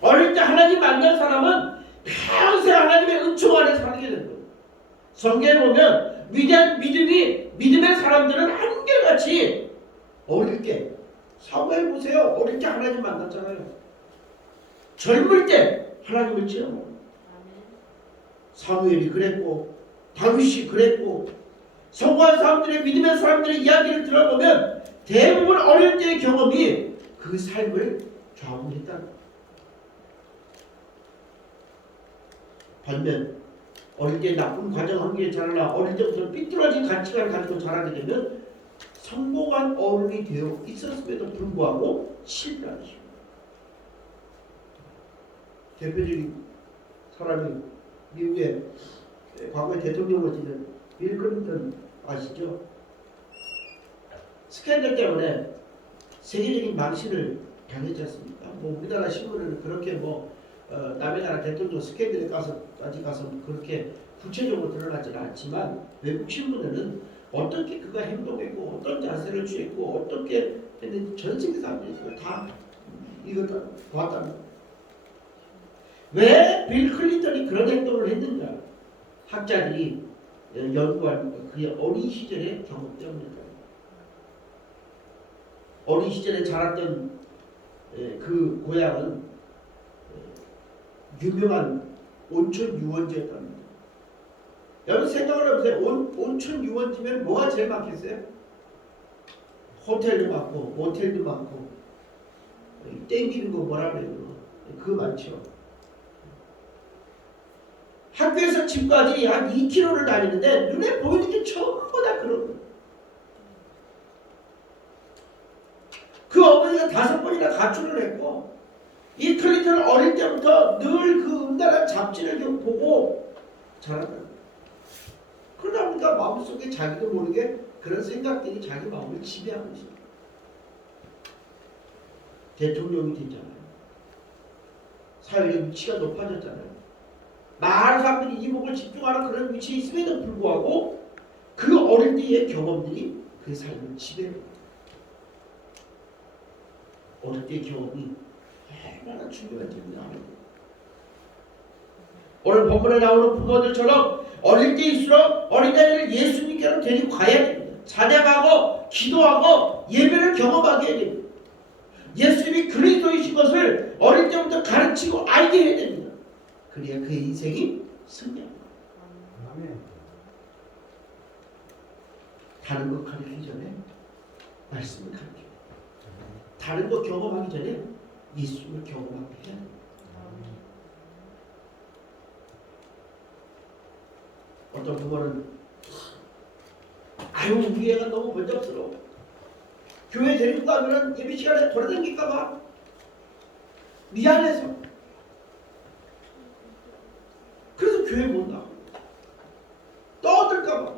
어릴 때 하나님 만난 사람은 평생 하나님의 은총 안에 살게 되는 거예요. 성경에 보면 믿음의 사람들은 한결같이 어릴 때, 사무엘 보세요. 어릴 때 하나님 만났잖아요. 젊을 때 하나님을 체험하고, 사무엘이 그랬고 다윗이 그랬고, 성공한 사람들의, 믿음의 사람들의 이야기를 들어보면 대부분 어릴 때의 경험이 그 삶을 좌우했다는 거예요. 반면 어릴 때 나쁜 가정 환경에 자라나 어릴 때부터 삐뚤어진 가치관을 가지고 자라게 되면 성공한 어른이 되어 있었음에도 불구하고 실패하는 것입니다. 대표적인 사람이 미국의 과거에 대통령을 지낸 빌 클린턴 아시죠? 스캔들 때문에 세계적인 망신을 당했지 않습니까? 뭐 우리나라 신문에는 그렇게 남의 나라 대통령 스캔들에 까지 가서 그렇게 구체적으로 드러나지는 않지만 외국 신문에는 어떻게 그가 행동했고 어떤 자세를 취했고 어떻게 했는지 전 세계 사람들이 다 이거 다 봤다는 거예요. 왜 빌 클린턴이 그런 행동을 했는가? 학자들이 연구한 그의 어린 시절의 경험 때문일까요? 어린 시절에 자랐던 그 고향은 유명한 온천 유원지였답니다. 여러분 생각을 해보세요. 온천 유원지면 뭐가 제일 많겠어요? 호텔도 많고 모텔도 많고 땡기는 거 뭐라 그래요? 그거 많죠. 학교에서 집까지 한 2km를 다니는데 눈에 보이는 게 전부 다 그런 거예요. 그 어머니가 5번이나 가출을 했고 이 클린턴은 어릴 때부터 늘 그 음란한 잡지를 보고 자랐다. 그러다 보니까 마음속에 자기도 모르게 그런 생각들이 자기 마음을 지배하고 있어요. 대통령이 됐잖아요. 사회적 위치가 높아졌잖아요. 많은 사람들이 이목을 집중하는 그런 위치에 있음에도 불구하고 그 어릴 때의 경험들이 그의 삶을 지배해요. 어릴 때의 경험이 얼마나 중요한지 압니다. 오늘 본문에 나오는 부모들처럼 어릴 때일수록 어린아이를 예수님께로 데리고 가야 됩니다. 찬양하고 기도하고 예배를 경험하게 해야 됩니다. 예수님이 그리스도이신 것을 어릴 때부터 가르치고 알게 해야 됩니다. 그래야 그의 인생이 승리합니다. 다른 것 가르치기 전에 말씀을 가르쳐요. 다른 것 경험하기 전에 예수님을 경험하게 해야 됩니다. 어떤 부모는 우리 애가 너무 번잡스러워. 교회 데리고 가면 예배 시간에 돌아다닐까봐 미안해서 그래서 교회 못 나가. 떠들까봐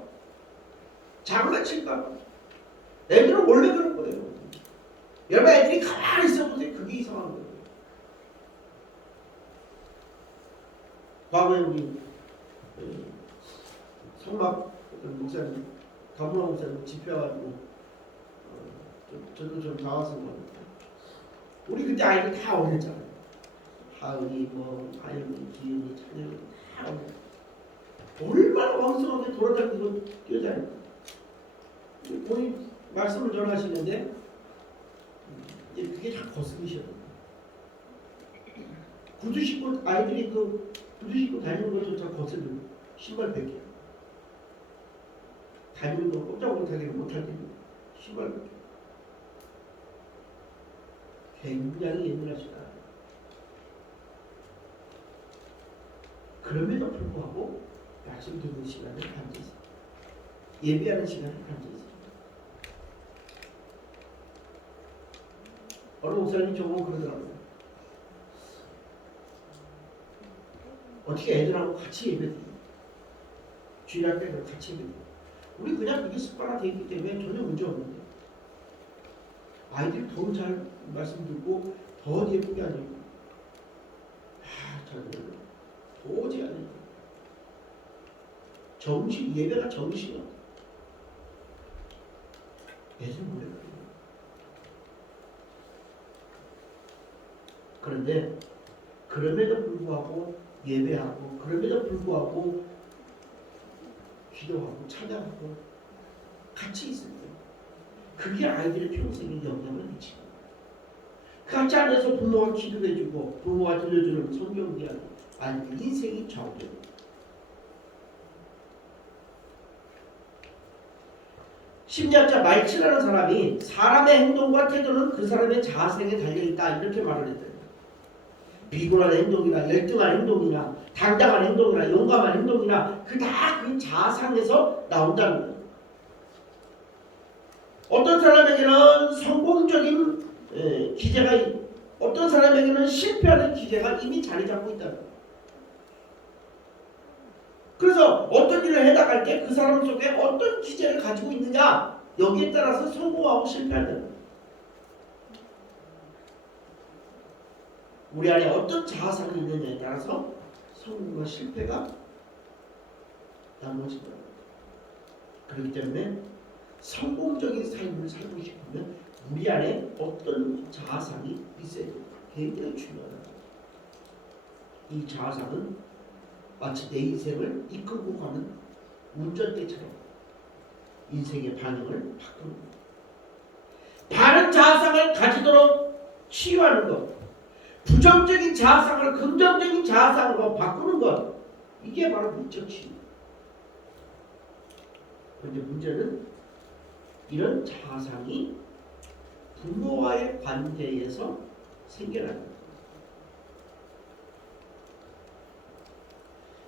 장난칠까봐. 애들은 원래 그런 거예요. 여러분 애들이 가만히 있어보세요. 그게 이상한 거예요. 과거에 우리 성막 목사님, 가문화 목사님 집회와가지고 저도 좀 나와서 우리 그때 아이들 다 어렸잖아요. 하은이, 아영이, 기은이, 찬영이 다 어렸어요. 얼마나 왕성하게 돌아다니고 뛰어다니고 본인 말씀을 전하시는데 그게 다 거슬리셔요. 구두 신고 아이들이 그 구두 신고 다니는 것조차 거슬리고 신발 벗겨요. 다니는 거 꼼짝 못하기는 못할 때는 신발 벗겨요. 굉장히 예민하시다. 그럼에도 불구하고 말씀 듣는 시간을 가지세요. 예배하는 시간을 가지세요. 어느 목사님이 저보고 그러더라고요. 어떻게 애들하고 같이 예배드려요? 주일할 때 같이 예배드려요. 우리 그냥 그게 습관화되어 있기 때문에 전혀 문제 없는데 아이들이 더 잘 말씀 듣고 더 예쁘게 하니까 잘 들어요. 도저히 안 해요. 정신, 예배가 정신이야. 애들 몰래 그래요. 그런데 그럼에도 불구하고 예배하고 그럼에도 불구하고 기도하고 찬양하고 같이 있을 때 그게 아이들의 평생에 영향을 미칩니다. 같이 앉아서 부모가 기도해주고 부모가 들려주는 성경 이야기 아이들 인생이 좌우됩니다. 심리학자 말치라는 사람이 사람의 행동과 태도는 그 사람의 자생에 달려있다 이렇게 말을 했대요. 비굴한 행동이나 열등한 행동이나 당당한 행동이나 용감한 행동이나 그 다 그 자상에서 나온다는 거예요. 어떤 사람에게는 성공적인 기제가 어떤 사람에게는 실패하는 기제가 이미 자리 잡고 있다는 거예요. 그래서 어떤 일을 해나갈 때 그 사람 속에 어떤 기제를 가지고 있느냐 여기에 따라서 성공하고 실패한다. 우리 안에 어떤 자아상이 있느냐에 따라서 성공과 실패가 나눠진다. 그렇기 때문에 성공적인 삶을 살고 싶으면 우리 안에 어떤 자아상이 있어야 됩니다. 굉장히 중요하다. 이 자아상은 마치 내 인생을 이끌고 가는 운전대처럼 인생의 방향을 바꾸는 것. 바른 자아상을 가지도록 치유하는 것, 부정적인 자아상을 긍정적인 자아상으로 바꾸는 것, 이게 바로 미적 치유. 그런데 문제는 이런 자아상이 부모와의 관계에서 생겨나는 것.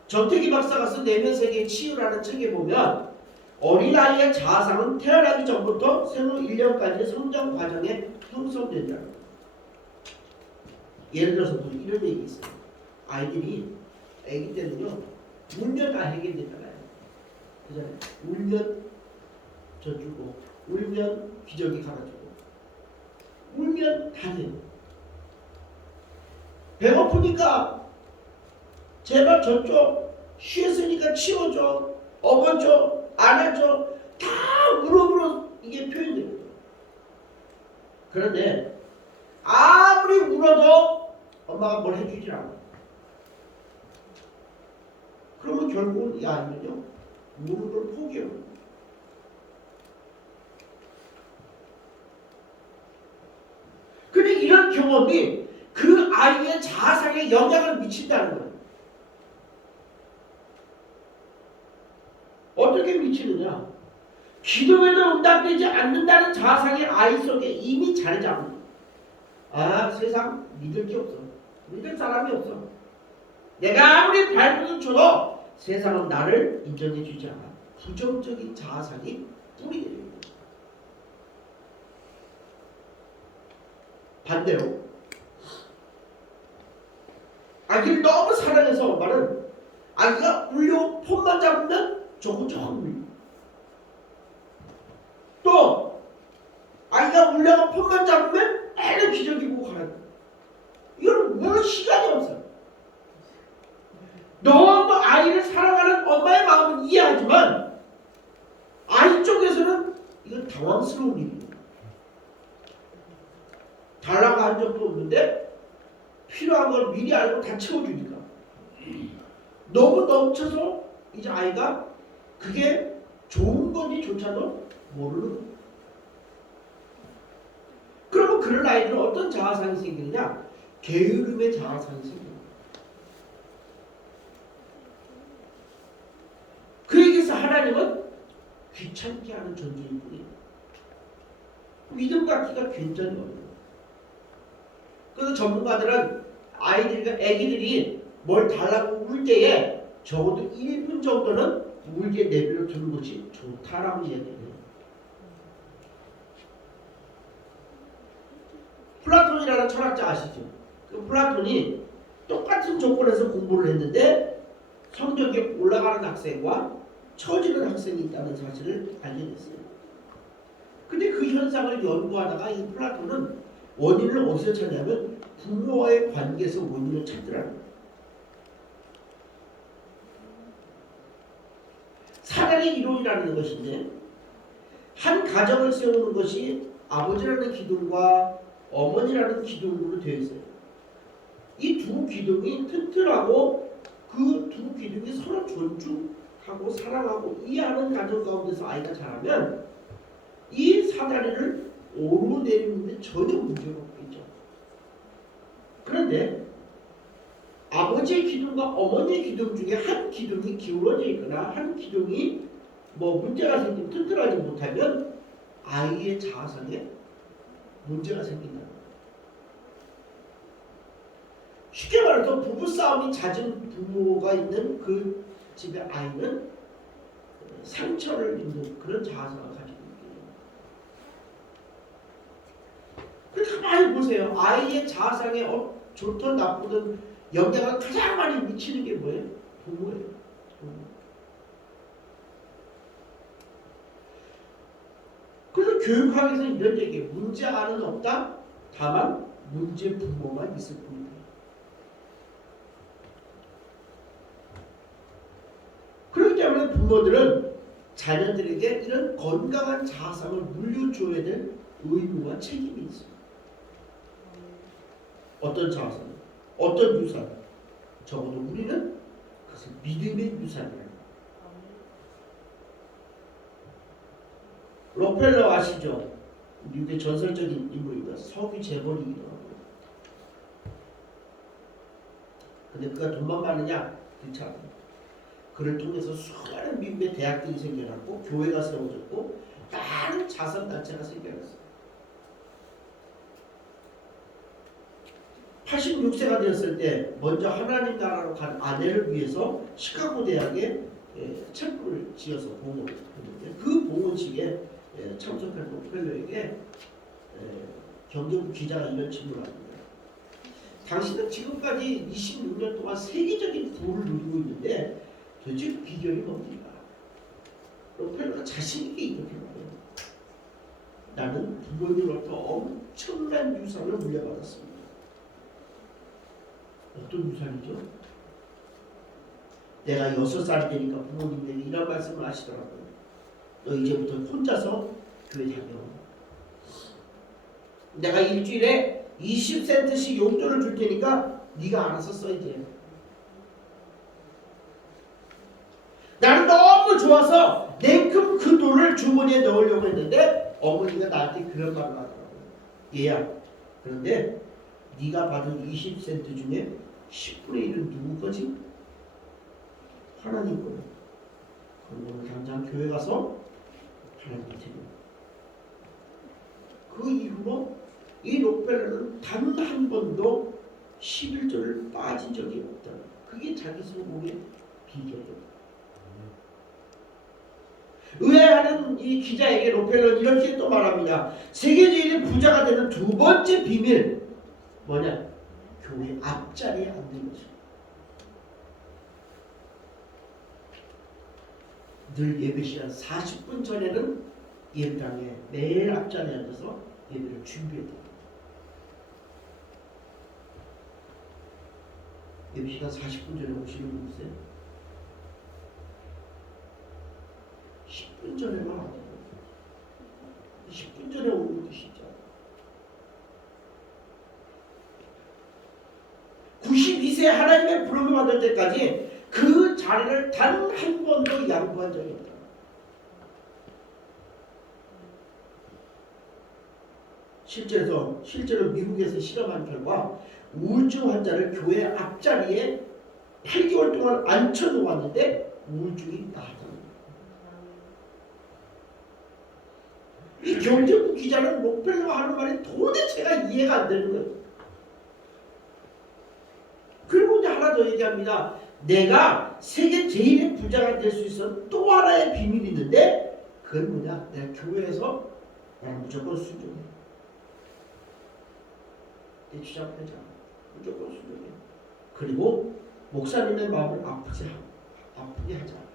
정태기 박사가 쓴 내면세계의 치유라는 책에 보면 어린아이의 자아상은 태어나기 전부터 생후 1년까지의 성장 과정에 형성된다는 거예요. 예를 들어서 이런 얘기 있어요. 아이들이 아기 때는요 울면 다 해결되잖아요. 그잖아요. 울면 젖주고 울면 기저귀 갈아주고 울면 다 돼요. 배고프니까 제발 젖줘, 쉬었으니까 치워줘, 업어줘, 안아줘, 다 울음으로 이게 표현됩니다. 그런데 아무리 울어도 엄마가 뭘 해주질 않아. 그러면 결국은 이 아이는요 우는 걸 포기해요. 근데 이런 경험이 그 아이의 자아상에 영향을 미친다는 거예요. 어떻게 미치느냐? 기도에도 응답되지 않는다는 자아상의 아이 속에 이미 자리 잡는 거예요. 아, 세상 믿을 게 없어. 믿을 사람이 없어. 내가 아무리 발버둥 쳐도 세상은 나를 인정해 주지 않아. 부정적인 자아상이 뿌리 내립니다. 반대로 아기를 너무 사랑해서 엄마는 아기가 울려 폰만 잡으면 조금 울려. 또 아기가 울려가 폰만 잡으면 애를 기저귀 보고 가는 거야. 이건 울 시간이 없어. 너무 아이를 사랑하는 엄마의 마음은 이해하지만 아이 쪽에서는 이건 당황스러운 일이에요. 달라고 한 적도 없는데 필요한 걸 미리 알고 다 채워주니까 너무 넘쳐서 이제 아이가 그게 좋은 건지조차도 모르는 거예요. 그러면 그런 아이들은 어떤 자아상이 생기느냐? 게으름의 자아상이 생깁니다. 그에게서 하나님은 귀찮게 하는 존재일 뿐이에요. 믿음 갖기가 굉장히 어려워요. 그래서 전문가들은 아기들이 뭘 달라고 울 때에 적어도 1분 정도는 울게 내버려 두는 것이 좋다라고 이야기해요. 플라톤이라는 철학자 아시죠? 그 플라톤이 똑같은 조건에서 공부를 했는데 성적이 올라가는 학생과 처지는 학생이 있다는 사실을 발견했어요. 근데 그 현상을 연구하다가 이 플라톤은 원인을 어디서 찾냐면 부모와의 관계에서 원인을 찾더라는 거예요. 사랑의 이론이라는 것인데 한 가정을 세우는 것이 아버지라는 기둥과 어머니라는 기둥으로 되어 있어요. 이 두 기둥이 튼튼하고 그 두 기둥이 서로 존중하고 사랑하고 이해하는 가정 가운데서 아이가 자라면 이 사다리를 오르내리는데 전혀 문제가 없겠죠. 그런데 아버지의 기둥과 어머니의 기둥 중에 한 기둥이 기울어져 있거나 한 기둥이 문제가 생기면 튼튼하지 못하면 아이의 자아상에 문제가 생긴다. 쉽게 말해서 부부싸움이 잦은 부모가 있는 그 집의 아이는 상처를 입는 그런 자아상을 가지고 있거든요. 그런데 가만히 보세요. 아이의 자아상에 좋든 나쁘든 영향을 가장 많이 미치는 게 뭐예요? 부모예요. 부모. 교육학에서 이런 얘기예요. 문제 아는 없다. 다만 문제 부모만 있을 뿐이다. 그렇기 때문에 부모들은 자녀들에게 이런 건강한 자아상을 물려줘야 될 의무와 책임이 있습니다. 어떤 자아상, 어떤 유산, 적어도 우리는 그것을 믿음의 유산이라고. 록펠러 아시죠? 미국의 전설적인 인물입니다. 석유 재벌이기도 하고. 근데 그가 돈만 많으냐? 그렇지 않아요. 그를 통해서 수많은 미국의 대학들이 생겨났고 교회가 세워졌고 많은 자선단체가 생겨났어요. 86세가 되었을 때 먼저 하나님 나라로 간 아내를 위해서 시카고 대학에 챔프를 지어서 봉헌을 했는데 그 봉헌식에 참석한 록펠러에게 경제부 기자가 이런 질문을 합니다. 당신은 지금까지 26년 동안 세계적인 부를 누리고 있는데 도대체 비결이 뭡니까? 록펠러가 자신있게 이렇게 말해요. 나는 부모님으로부터 엄청난 유산을 물려받았습니다. 어떤 유산이죠? 내가 6살이 되니까 부모님에게 이런 말씀을 하시더라고요. 너 이제부터 혼자서 교회 다녀. 내가 일주일에 20센트씩 용돈을 줄 테니까 네가 알아서 써 이제. 나는 너무 좋아서 냉큼 그 돈을 주머니에 넣으려고 했는데 어머니가 나한테 그런 말을 하더라고요. 얘야, 그런데 네가 받은 20센트 중에 10분의 1은 누구 거지? 하나님 거야. 그럼 오늘 당장 교회 가서 하나님께 드려. 그 이후로 이 록펠러는 단 한 번도 11조를 빠진 적이 없다. 그게 자기 성공의 비결이에요. 의아해하는 이 기자에게 록펠러는 이렇게 또 말합니다. 세계적인 부자가 되는 두 번째 비밀 뭐냐? 교회 앞자리에 앉는 것이다. 늘 예배 시간 40분 전에는 예배당에 매일 앞자리에 앉아서 예배를 준비해야 됩니다. 예배 시간 40분 전에 오시는 분 있어요? 10분 전에만 안 돼요. 10분 전에 오는 것도 쉽지 않아요. 92세 하나님의 부름을 받을 때까지 그 자리를 단 한 번도 양보한 적이 없다. 실제로 미국에서 실험한 결과 우울증 환자를 교회 앞자리에 8개월 동안 앉혀놓았는데 우울증이 나았다. 이 경제부 기자는 록펠러가 하는 말이 도대체가 이해가 안 되는 거예요. 그리고 이제 하나 더 얘기합니다. 내가 세계 제일의 부자가 될 수 있어 또 하나의 비밀이 있는데 그건 뭐냐? 내가 교회에서 나는 무조건 순종해. 내 주장하지 않아. 무조건 순종해. 그리고 목사님의 마음을 아프게 하지 않아.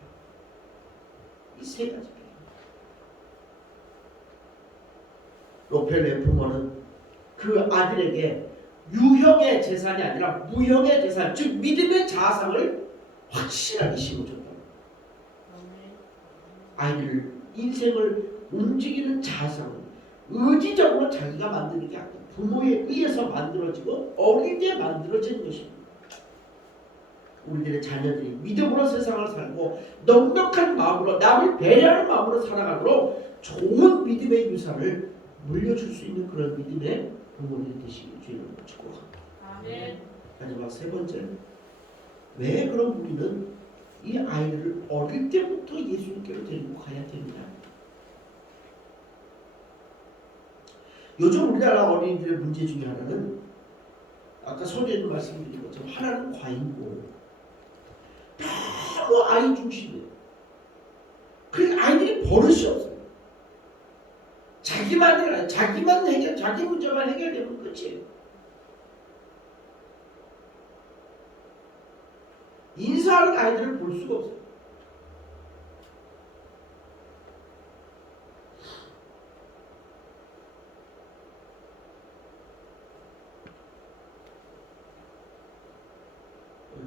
이 세 가지. 록펠러의 부모는 그 아들에게 유형의 재산이 아니라 무형의 재산, 즉 믿음의 자아상을 확실하게 심어줬다. 아이들 인생을 움직이는 자아상을 의지적으로 자기가 만드는 게 아니라 부모에 의해서 만들어지고 어릴 때 만들어진 것입니다. 우리들의 자녀들이 믿음으로 세상을 살고 넉넉한 마음으로 남을 배려하는 마음으로 살아가도록 좋은 믿음의 유산을 물려줄 수 있는 그런 믿음의 부모님이 되시길 주님을 축복합니다. 마지막 세 번째, 왜 그럼 우리는 이 아이들을 어릴 때부터 예수님께로 데리고 가야 되느냐? 요즘 우리나라 어린이들의 문제 중에 하나는 아까 서두에도 말씀드린 것처럼 하나는 과잉고 너무 아이 중심이에요. 그러니까 아이들이 버릇이 없어요. 자기만 해결, 자기 문제만 해결되면 끝이에요. 인사하는 아이들을 볼 수가 없어요.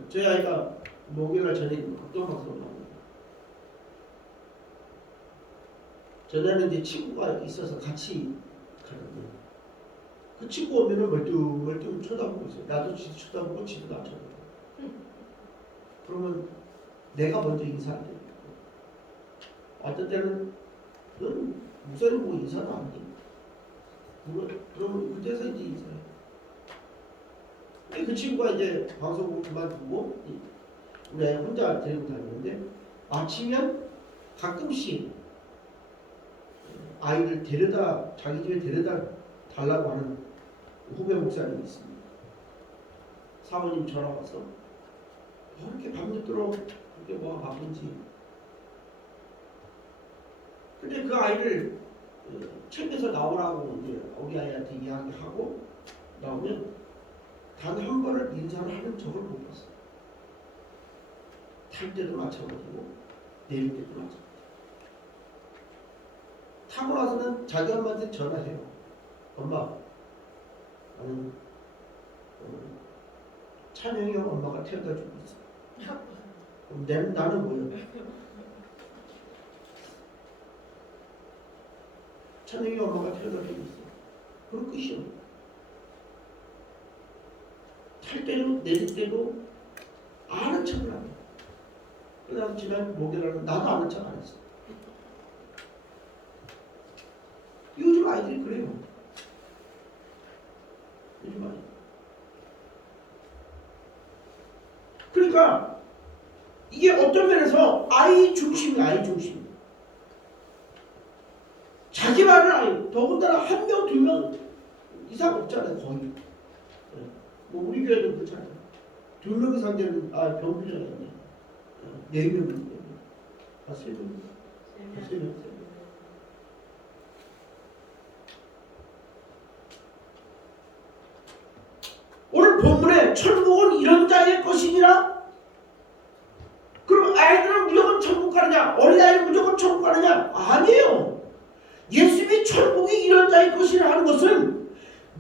저희 아이가 목요일 전에 극동방송 나옵니다. 전에는 이제 친구가 있어서 같이 가는데 그 친구 오면은 멀뚱멀뚱 쳐다보고 있어요. 나도 지도 쳐다보고 지도 나 쳐다보고. 그러면 내가 먼저 인사를 드리고 어떤 때는 넌 목사님 보고 인사도 안 해. 그러면 그때서 이제 인사해. 그 친구가 이제 방송국 그만두고 우리 아이 혼자 데리고 다니는데 아침이면 가끔씩 아이를 데려다 자기 집에 데려다 달라고 하는 후배 목사님이 있습니다. 사모님 전화 와서 이렇게 밤늦도록 그렇게 뭐가 바쁜지. 근데 그 아이를 책에서 나오라고 이제 우리 아이한테 이야기하고 나오면 단 한 번을 인사를 하는 적을 못 봤어요. 탈 때도 마찬가지고 내릴 때도 마찬가지고. 타고 나서는 자기 엄마한테 전화해요. 엄마, 나는 찬영이 형 엄마가 태워다 주고 있어. 그럼 나는 뭐야? 찬영이 엄마가 태워다 주고 있어. 그럼 끝이야. 탈 때도 내릴 때도 아는 척을 합니다. 그래서 지난 목요일에는 나도 아는 척 안 했어. 요즘 아이들이 그래요. 요즘 아이들. 그러니까 이게 어떤 면에서 아이 중심이야. 아이 중심. 자기 말을 아니 더군다나 한 명, 두 명 이상 없잖아요. 거의. 뭐 우리 교회도 그렇잖아요. 2명 이상 되는 병부자였네. 4명. 3명. 3명. 오늘 본문에 천국은 이런 자의 것이니라. 그럼 아이들은 무조건 천국 가느냐? 어린아이는 무조건 천국 가느냐? 아니에요. 예수님이 천국이 이런 자의 것이라 하는 것은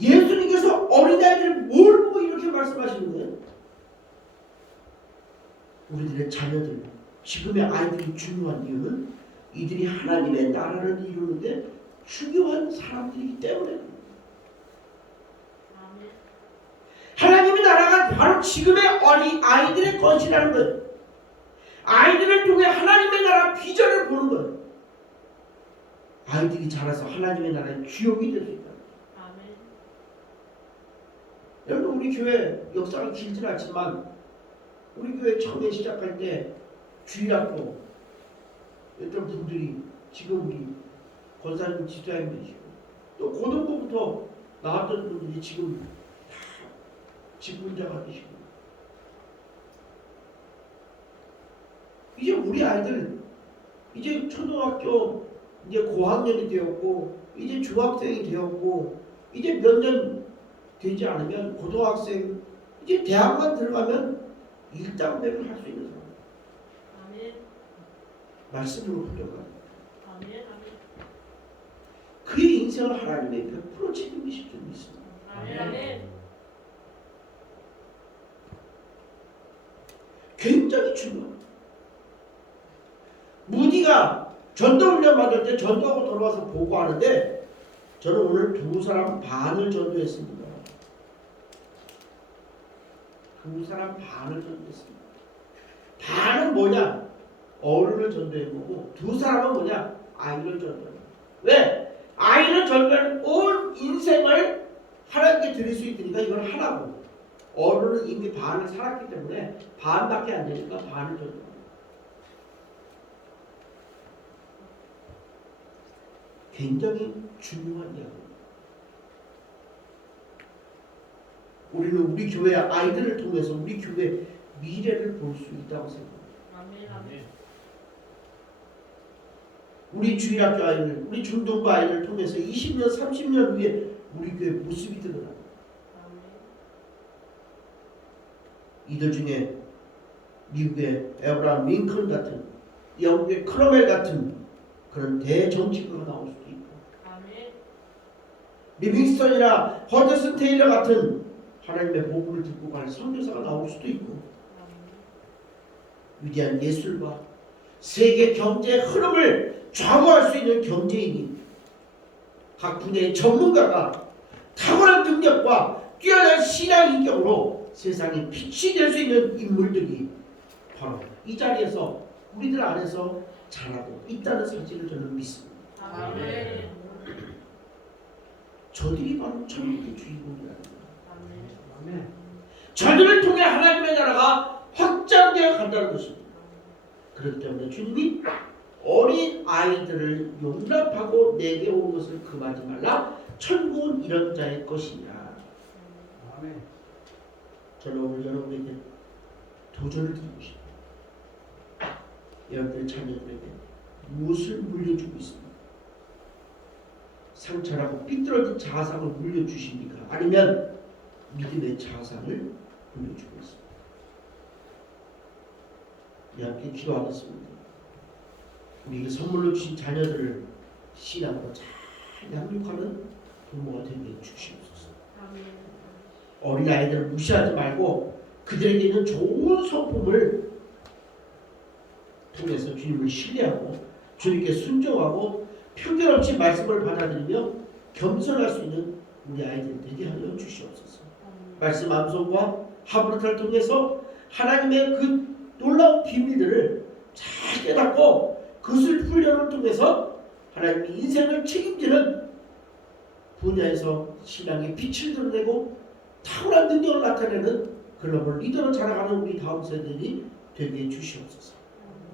예수님께서 어린아이들을 뭘 보고 이렇게 말씀하시는 거예요? 우리들의 자녀들, 지금의 아이들이 중요한 이유는 이들이 하나님의 나라를 이루는데 중요한 사람들이기 때문에. 하나님의 나라가 바로 지금의 어린 아이들의 것이라는 거예요. 아이들을 통해 하나님의 나라 비전을 보는 거예요. 아이들이 자라서 하나님의 나라의 주역이 될 수 있다. 여러분, 우리 교회 역사가 길진 않지만 우리 교회 처음에 시작할 때 주일학교 어떤 분들이 지금 우리 권사님 지도자님이시고 또 고등부부터 나왔던 분들이 지금 다 직분자가 되시고 이제 우리 아이들 이제 초등학교 이제 고학년이 되었고 이제 중학생이 되었고 이제 몇 년 되지 않으면 고등학생 이제 대학만 들어가면 일당백을 할 수 있는 사람. 아멘. 말씀으로 흘러가. 아멘. 그의 인생을 하나님의 100% 책임지실 줄 믿습니다. 아멘. 굉장히 중요합니다. 무디가 전도훈련 받을 때 전도하고 돌아와서 보고하는데 저는 오늘 2사람 반을 전도했습니다. 2사람 반을 전도했습니다. 반은 뭐냐? 어른을 전도해보고 2사람은 뭐냐? 아이를 전도해보고. 왜? 아이를 전도하는 온 인생을 하나님께 드릴 수 있으니까 이건 하나고 어른은 이미 반을 살았기 때문에 반밖에 안 되니까 반을 전도합니다. 굉장히 중요한 이야기입니다. 우리는 우리 교회 아이들을 통해서 우리 교회 미래를 볼 수 있다고 생각합니다. 아멘. 우리 주일학교 아이들, 우리 중등부 아이들을 통해서 20년, 30년 후에 우리 교회 모습이 드러납니다. 이들 중에 미국의 에브라함 링컨 같은, 영국의 크로멜 같은 그런 대정치가가 나올 수도 있고, 리빙스턴이나 허드슨 테일러 같은 하나님의 복음을 듣고 갈 선교사가 나올 수도 있고, 위대한 예술가, 세계 경제 흐름을 좌우할 수 있는 경제인이, 각 분야의 전문가가 탁월한 능력과 뛰어난 신앙 인격으로 세상에 빛이 될 수 있는 인물들이 바로 이 자리에서 우리들 안에서 자라고 있다는 사실을 저는 믿습니다. 아멘. 저들이 바로 천국의 주인공이라는 거예요. 저들을 통해 하나님의 나라가 확장되어 간다는 것입니다. 그렇기 때문에 주님이 어린 아이들을 용납하고 내게 온 것을 금하지 말라. 천국은 이런 자의 것이냐. 저는 오늘 여러분에게 도전을 드리고 싶습니다. 여러분의 자녀들에게 무엇을 물려주고 있습니까? 상처라고 삐뚤어진 자상을 물려주십니까? 아니면 믿음의 자상을 물려주고 있습니까? 우리 함께 기도하겠습니다. 우리에게 선물로 주신 자녀들을 신앙으로 잘 양육하는 부모가 되게 주시옵소서. 어린 아이들을 무시하지 말고 그들에게 있는 좋은 성품을 통해서 주님을 신뢰하고 주님께 순종하고 편견 없이 말씀을 받아들이며 겸손할 수 있는 우리 아이들 되게 하여 주시옵소서. 말씀 암송과 하브르타를 통해서 하나님의 그 놀라운 비밀들을 잘 깨닫고 그것을 훈련을 통해서 하나님의 인생을 책임지는 분야에서 신앙의 빛을 드러내고 탁월한 능력을 나타내는 글로벌 리더로 자라가는 우리 다음 세대들이 되게 해 주시옵소서.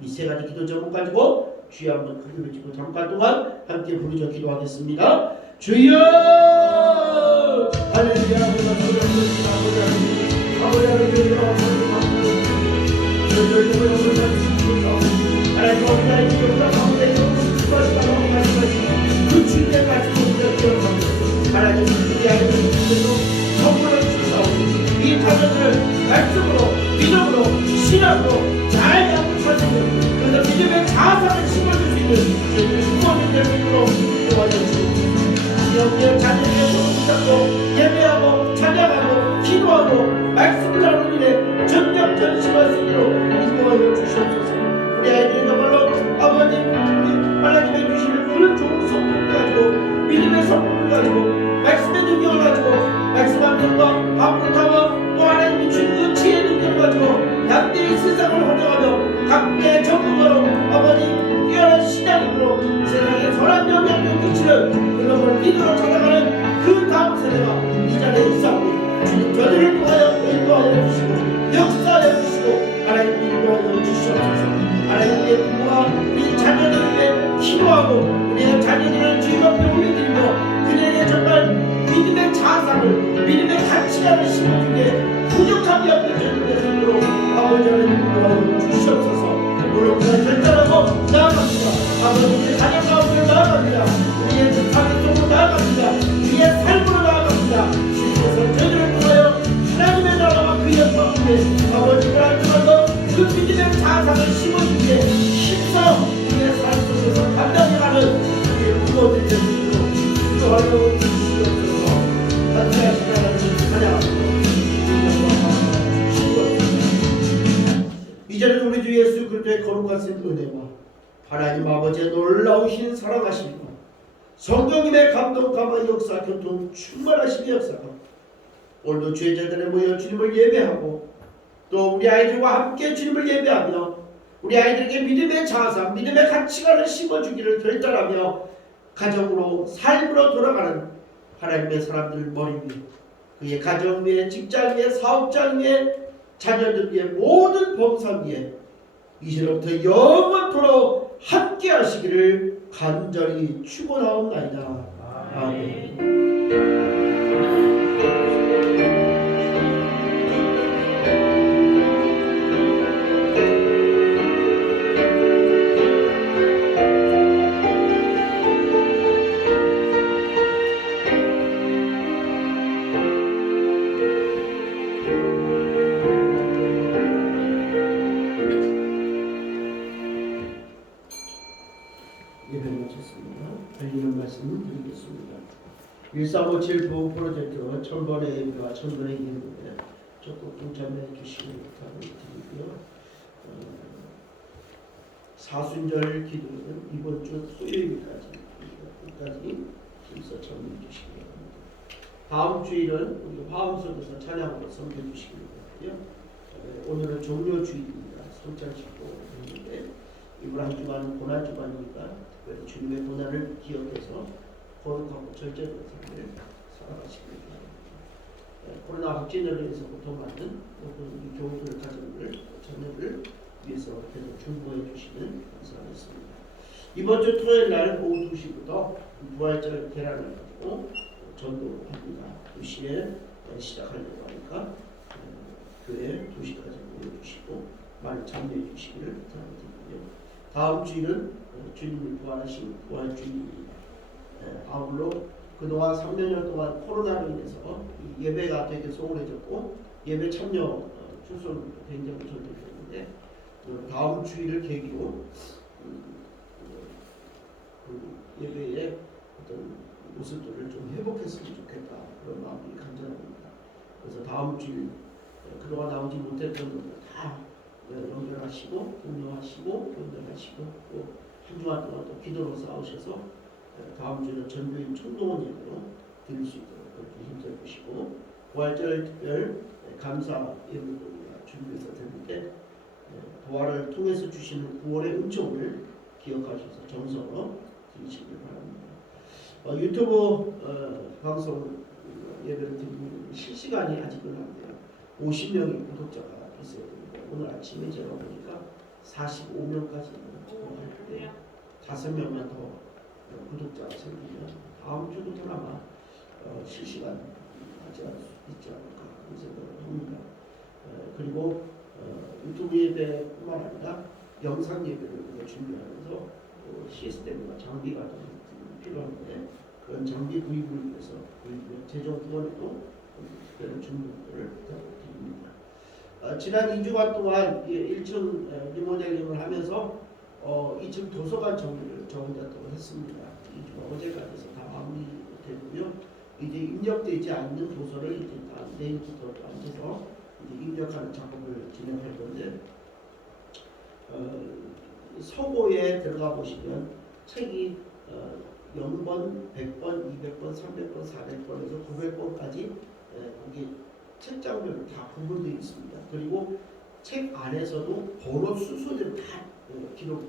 이 세 가지 기도 제목 가지고 주여 한번 크게 외치고 잠깐 동안 함께 부르짖어 기도하겠습니다. 주여 할렐루야. 하나님 어린아이 기억과 가운데 그 주님의 말씀을 기억합니다. 하나님 우리 아이들을 통해서 선물을 주시옵소서. 이 자녀들을 말씀으로 믿음으로 신앙으로 잘 양육하시고 그래서 믿음의 자산을 심어줄 수 있는 부모님들 믿음으로 도와주시옵소서. 우리의 자녀들의 손을 잡고 예배하고 찬양하고 기도하고 말씀을 나누는 일에 전력 전심할 수 있도록 인도하여 주시옵소서. 우리 아이들이 정말로 아버님 하나님의 주시는 그런 좋은 성품을 가지고 믿음의 성품을 가지고 말씀의 능력을 가지고 말씀 안들과 하브르타와 또 하나님이 주는 그 지혜의 능력을 가지고 양대의 세상을 혼동하며 각계의 전문가로 아버님 뛰어난 신앙인으로 세상에 선한 영향력을 끼치는 글로벌 리더로 찾아가는 그 다음 세대가 이 자리에 있사오니 주님 저들을 통하여 인도하여 주시고 역사하여 주시고 하나님 인도하여 주시옵소서. 하나님의 부모와 우리 자녀들을 위해 기도하고 우리의 자녀들을 주님 앞에 올려드리며 그들에게 정말 믿음의 자산을 믿음의 가치관을 심어주게 부족함이 없는 저들의 삶으로 아버지를 인도하여 주시옵소서. 물론 그가 결단하고 나아갑니다. 아버지의 자녀 가운데로 나아갑니다. 우리의 가정 속으로 나아갑니다. 우리의 삶으로 나아갑니다. 주님께서 저들을 통하여 하나님의 나라와 그 영광을 아버지를 알면서 그 믿음의 자산을 심어주기에 힘써 우리의 삶 속에서 감당해가는 우리의 부모들의 믿음으로 기도하여 주시옵소서. 감사하신 하나님을 찬양합니다. 이제는 우리 주 예수 그리스도의 거룩하신 은혜와 하나님 아버지의 놀라우신 사랑하심과 성령님의 감동 감화 역사 교통 충만하신 역사가 오늘도 주의 제자들에 모여 주님을 예배하고 또 우리 아이들과 함께 주님을 예배하며 우리 아이들에게 믿음의 자산, 믿음의 가치관을 심어주기를 결단하며 가정으로 삶으로 돌아가는 하나님의 사람들 머리 위에 그의 가정 위에 직장 위에 사업장 위에 자녀들 위에 모든 범상 위에 이제부터 영원토록 함께 하시기를 간절히 축원하옵나이다. 아멘. 예배를 마쳤습니다. 달리는 말씀을 드리겠습니다. 1357 보호 프로젝트와 천번의 예배와 천번의 기도에 적극 동참해 주시기 부탁을 드리고요. 사순절 기도는 이번 주 수요일까지 순서 정리해 주시기 바랍니다. 다음 주일은 우리 화음석에서 찬양으로 섬겨 주시기 바라고요. 오늘은 종료주일입니다. 손잘 짚고 있는데 이번 한 주간은 고난 주간이니까 특별히 주님의 고난을 기억해서 거룩하고 절제된 삶을 살아가시기 바랍니다. 코로나 확진으로 인해서 고통받는 모든 우리 교우들 가정들 자녀들 위해서 계속 중보해 주시면 감사하겠습니다. 이번 주 토요일 날 오후 2시부터 부활절 계란을 가지고 전도합니다. 2시에 시작하려고 하니까 교회 2시까지 모여주시고 많이 참여해 주시기를 부탁드리고요. 다음 주일은 주님이 부활하신 부활주일입니다. 아울러 그동안 3년 동안 코로나로 인해서 예배가 되게 소홀해졌고 예배 참여 추수는 굉장히 저조했는데 다음 주일을 계기로 그 예배의 어떤 모습들을 좀 회복했으면 좋겠다 그런 마음이 간절합니다. 그래서 다음 주일 그동안 나오지 못했던 분들 다 연결하시고 공유하시고 연결하시고 또 한 주간 동안 또 기도로 싸우셔서 다음 주에는 전교인 총동원 예배로 드릴 수 있도록 그렇게 힘써 주시고 부활절 특별 감사 예배를 준비해서 드릴 때 부활을 통해서 주시는 9월의 은총을 기억하셔서 정성으로 드리시길 바랍니다. 유튜브 방송 예배를 드리는 실시간이 아직은 안 돼요. 50명의 구독자가 있어야 됩니다. 오늘 아침에 제가 보니까 45명까지 할 5명만 더 구독자가 생기면 다음 주부터 아마 실시간 하지 않을 수 있지 않을까 그런 생각을 합니다. 그리고 유튜브 예배뿐만 아니라 영상 예배를 준비하면서 시스템과 장비가 좀 필요한데 그런 장비 구입을 위해서 재정 후원에도 특별한 준비를 부탁드립니다. 지난 2주간 동안 1층 리모델링을 하면서 2층 도서관 정리를 저 혼자 또 했습니다. 2주가 어제까지 해서 다 마무리되고요. 이제 입력되지 않는 도서를 이제 다 내일부터 앉아서 이제 입력하는 작업을 진행할 건데 서고에 들어가 보시면 책이 0번, 100번, 200번, 300번, 400번에서 900번까지 거기 책장별로 다 구분되어 있습니다. 그리고 책 안에서도 번호 순서대로 다 기록이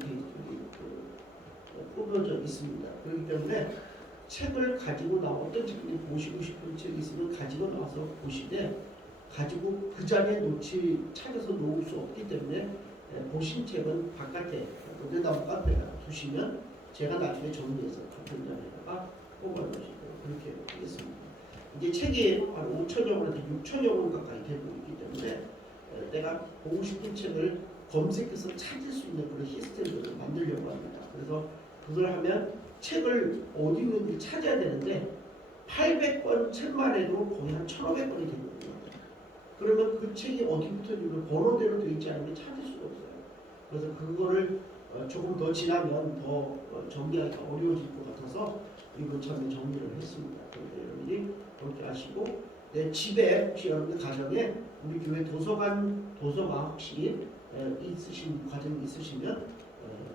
뽑혀져 있습니다. 그렇기 때문에 책을 가지고 어떤 책을 보시고 싶은 책이 있으면 가지고 나와서 보시되 가지고 그 자리에 찾아서 놓을 수 없기 때문에 보신 책은 바깥에 고대나무 카페에다 두시면 제가 나중에 정리해서 조편장에다가 뽑아놓으시도록 그렇게 하겠습니다. 이제 책이 한 5천여 권에서 6천여 권 가까이 되고 있기 때문에 내가 보고 싶은 책을 검색해서 찾을 수 있는 그런 시스템을 만들려고 합니다. 그래서 그걸 하면 책을 어디 있는지 찾아야 되는데 800권 책만 해도 거의 한 1,500권이 되거든요. 그러면 그 책이 어디 붙어있는 번호대로 되어 있지 않으면 찾을 수가 없어요. 그래서 그거를 조금 더 지나면 더 정리하기가 어려워질 것 같아서 이번 참에 정리를 했습니다. 그런데 여러분이 그렇게 하시고 내 집에 혹시 여러분들 가정에 우리 교회 도서가 혹시 있으신 가정이 있으시면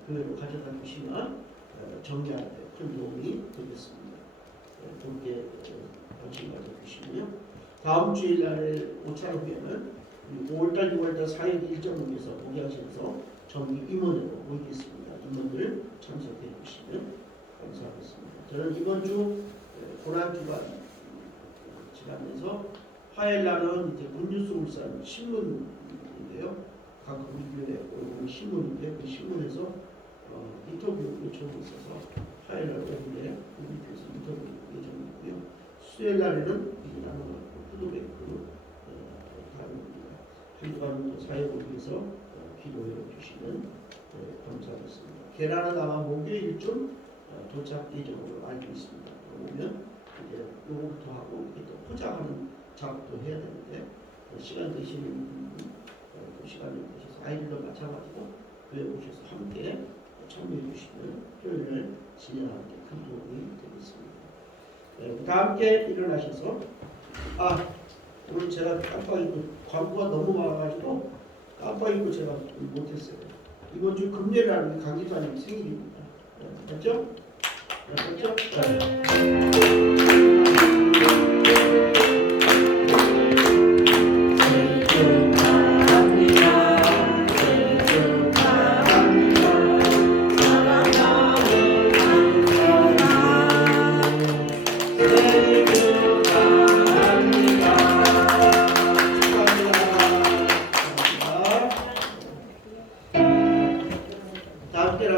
교회로 가져다 주시면 정리하는 데 큰 도움이 되겠습니다. 그렇게 관심 가져주시고요. 다음 주일 날에 오차로교회는 5월달, 6월달 4일 일정을 위해서 목양실에서 정기 임원으로 모이겠습니다. 임원들 참석해 주시면 감사하겠습니다. 저는 이번 주 고난주간 지나면서 화요일 날은 이제 굿뉴스 울산 신문인데요. 각 우리 교회 오늘 신문인데 그 신문에서 인터뷰 요청이 있어서 화요일 날 오후에 우리 교회에서 인터뷰 예정이고요. 수요일 날에는 나는 푸드뱅크 다릅니다. 한 주간 사역을 위해서 기도해 주시면 감사하겠습니다. 계란은 아마 목요일쯤 도착 예정으로 알고 있습니다. 오면 이제 요거부터 하고 이렇게 또 포장하는 작업도 해야 되는데 시간 되시는 분은 그 시간을 내셔서 아이들도 마찬가지고 교회 오셔서 함께 참여해 주시면 토요일 진행하는 데 큰 도움이 되겠습니다. 다 함께 일어나셔서 오늘 제가 깜빡이 광고가 너무 많아가지고 깜빡이고 제가 못했어요. 이번 주 금요일날 강기사님 생일입니다. 맞죠? 맞죠?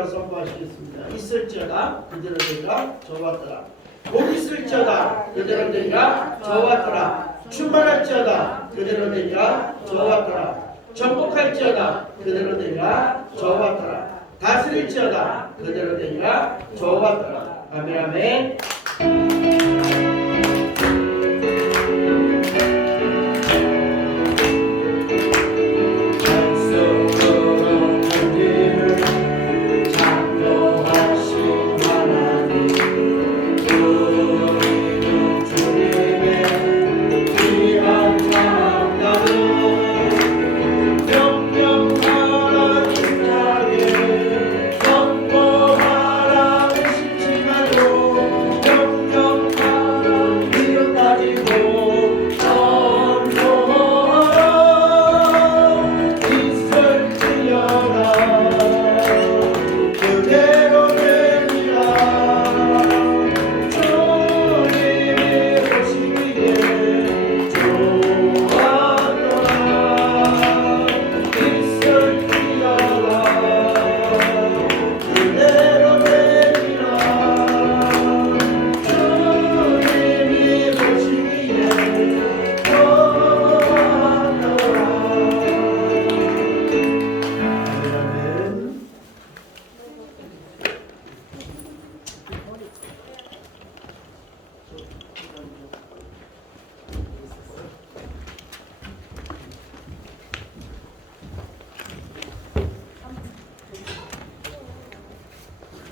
선포하시겠습니다. 있을지어다 그대로 되리라 저와 같더라. 복 있을지어다 그대로 되리라 저와 같더라. 충만할지어다 그대로 되리라 저와 같더라. 정복할지어다 그대로 되리라 저와 같더라. 다스릴지어다 그대로 되리라 저와 같더라. 아멘 아멘.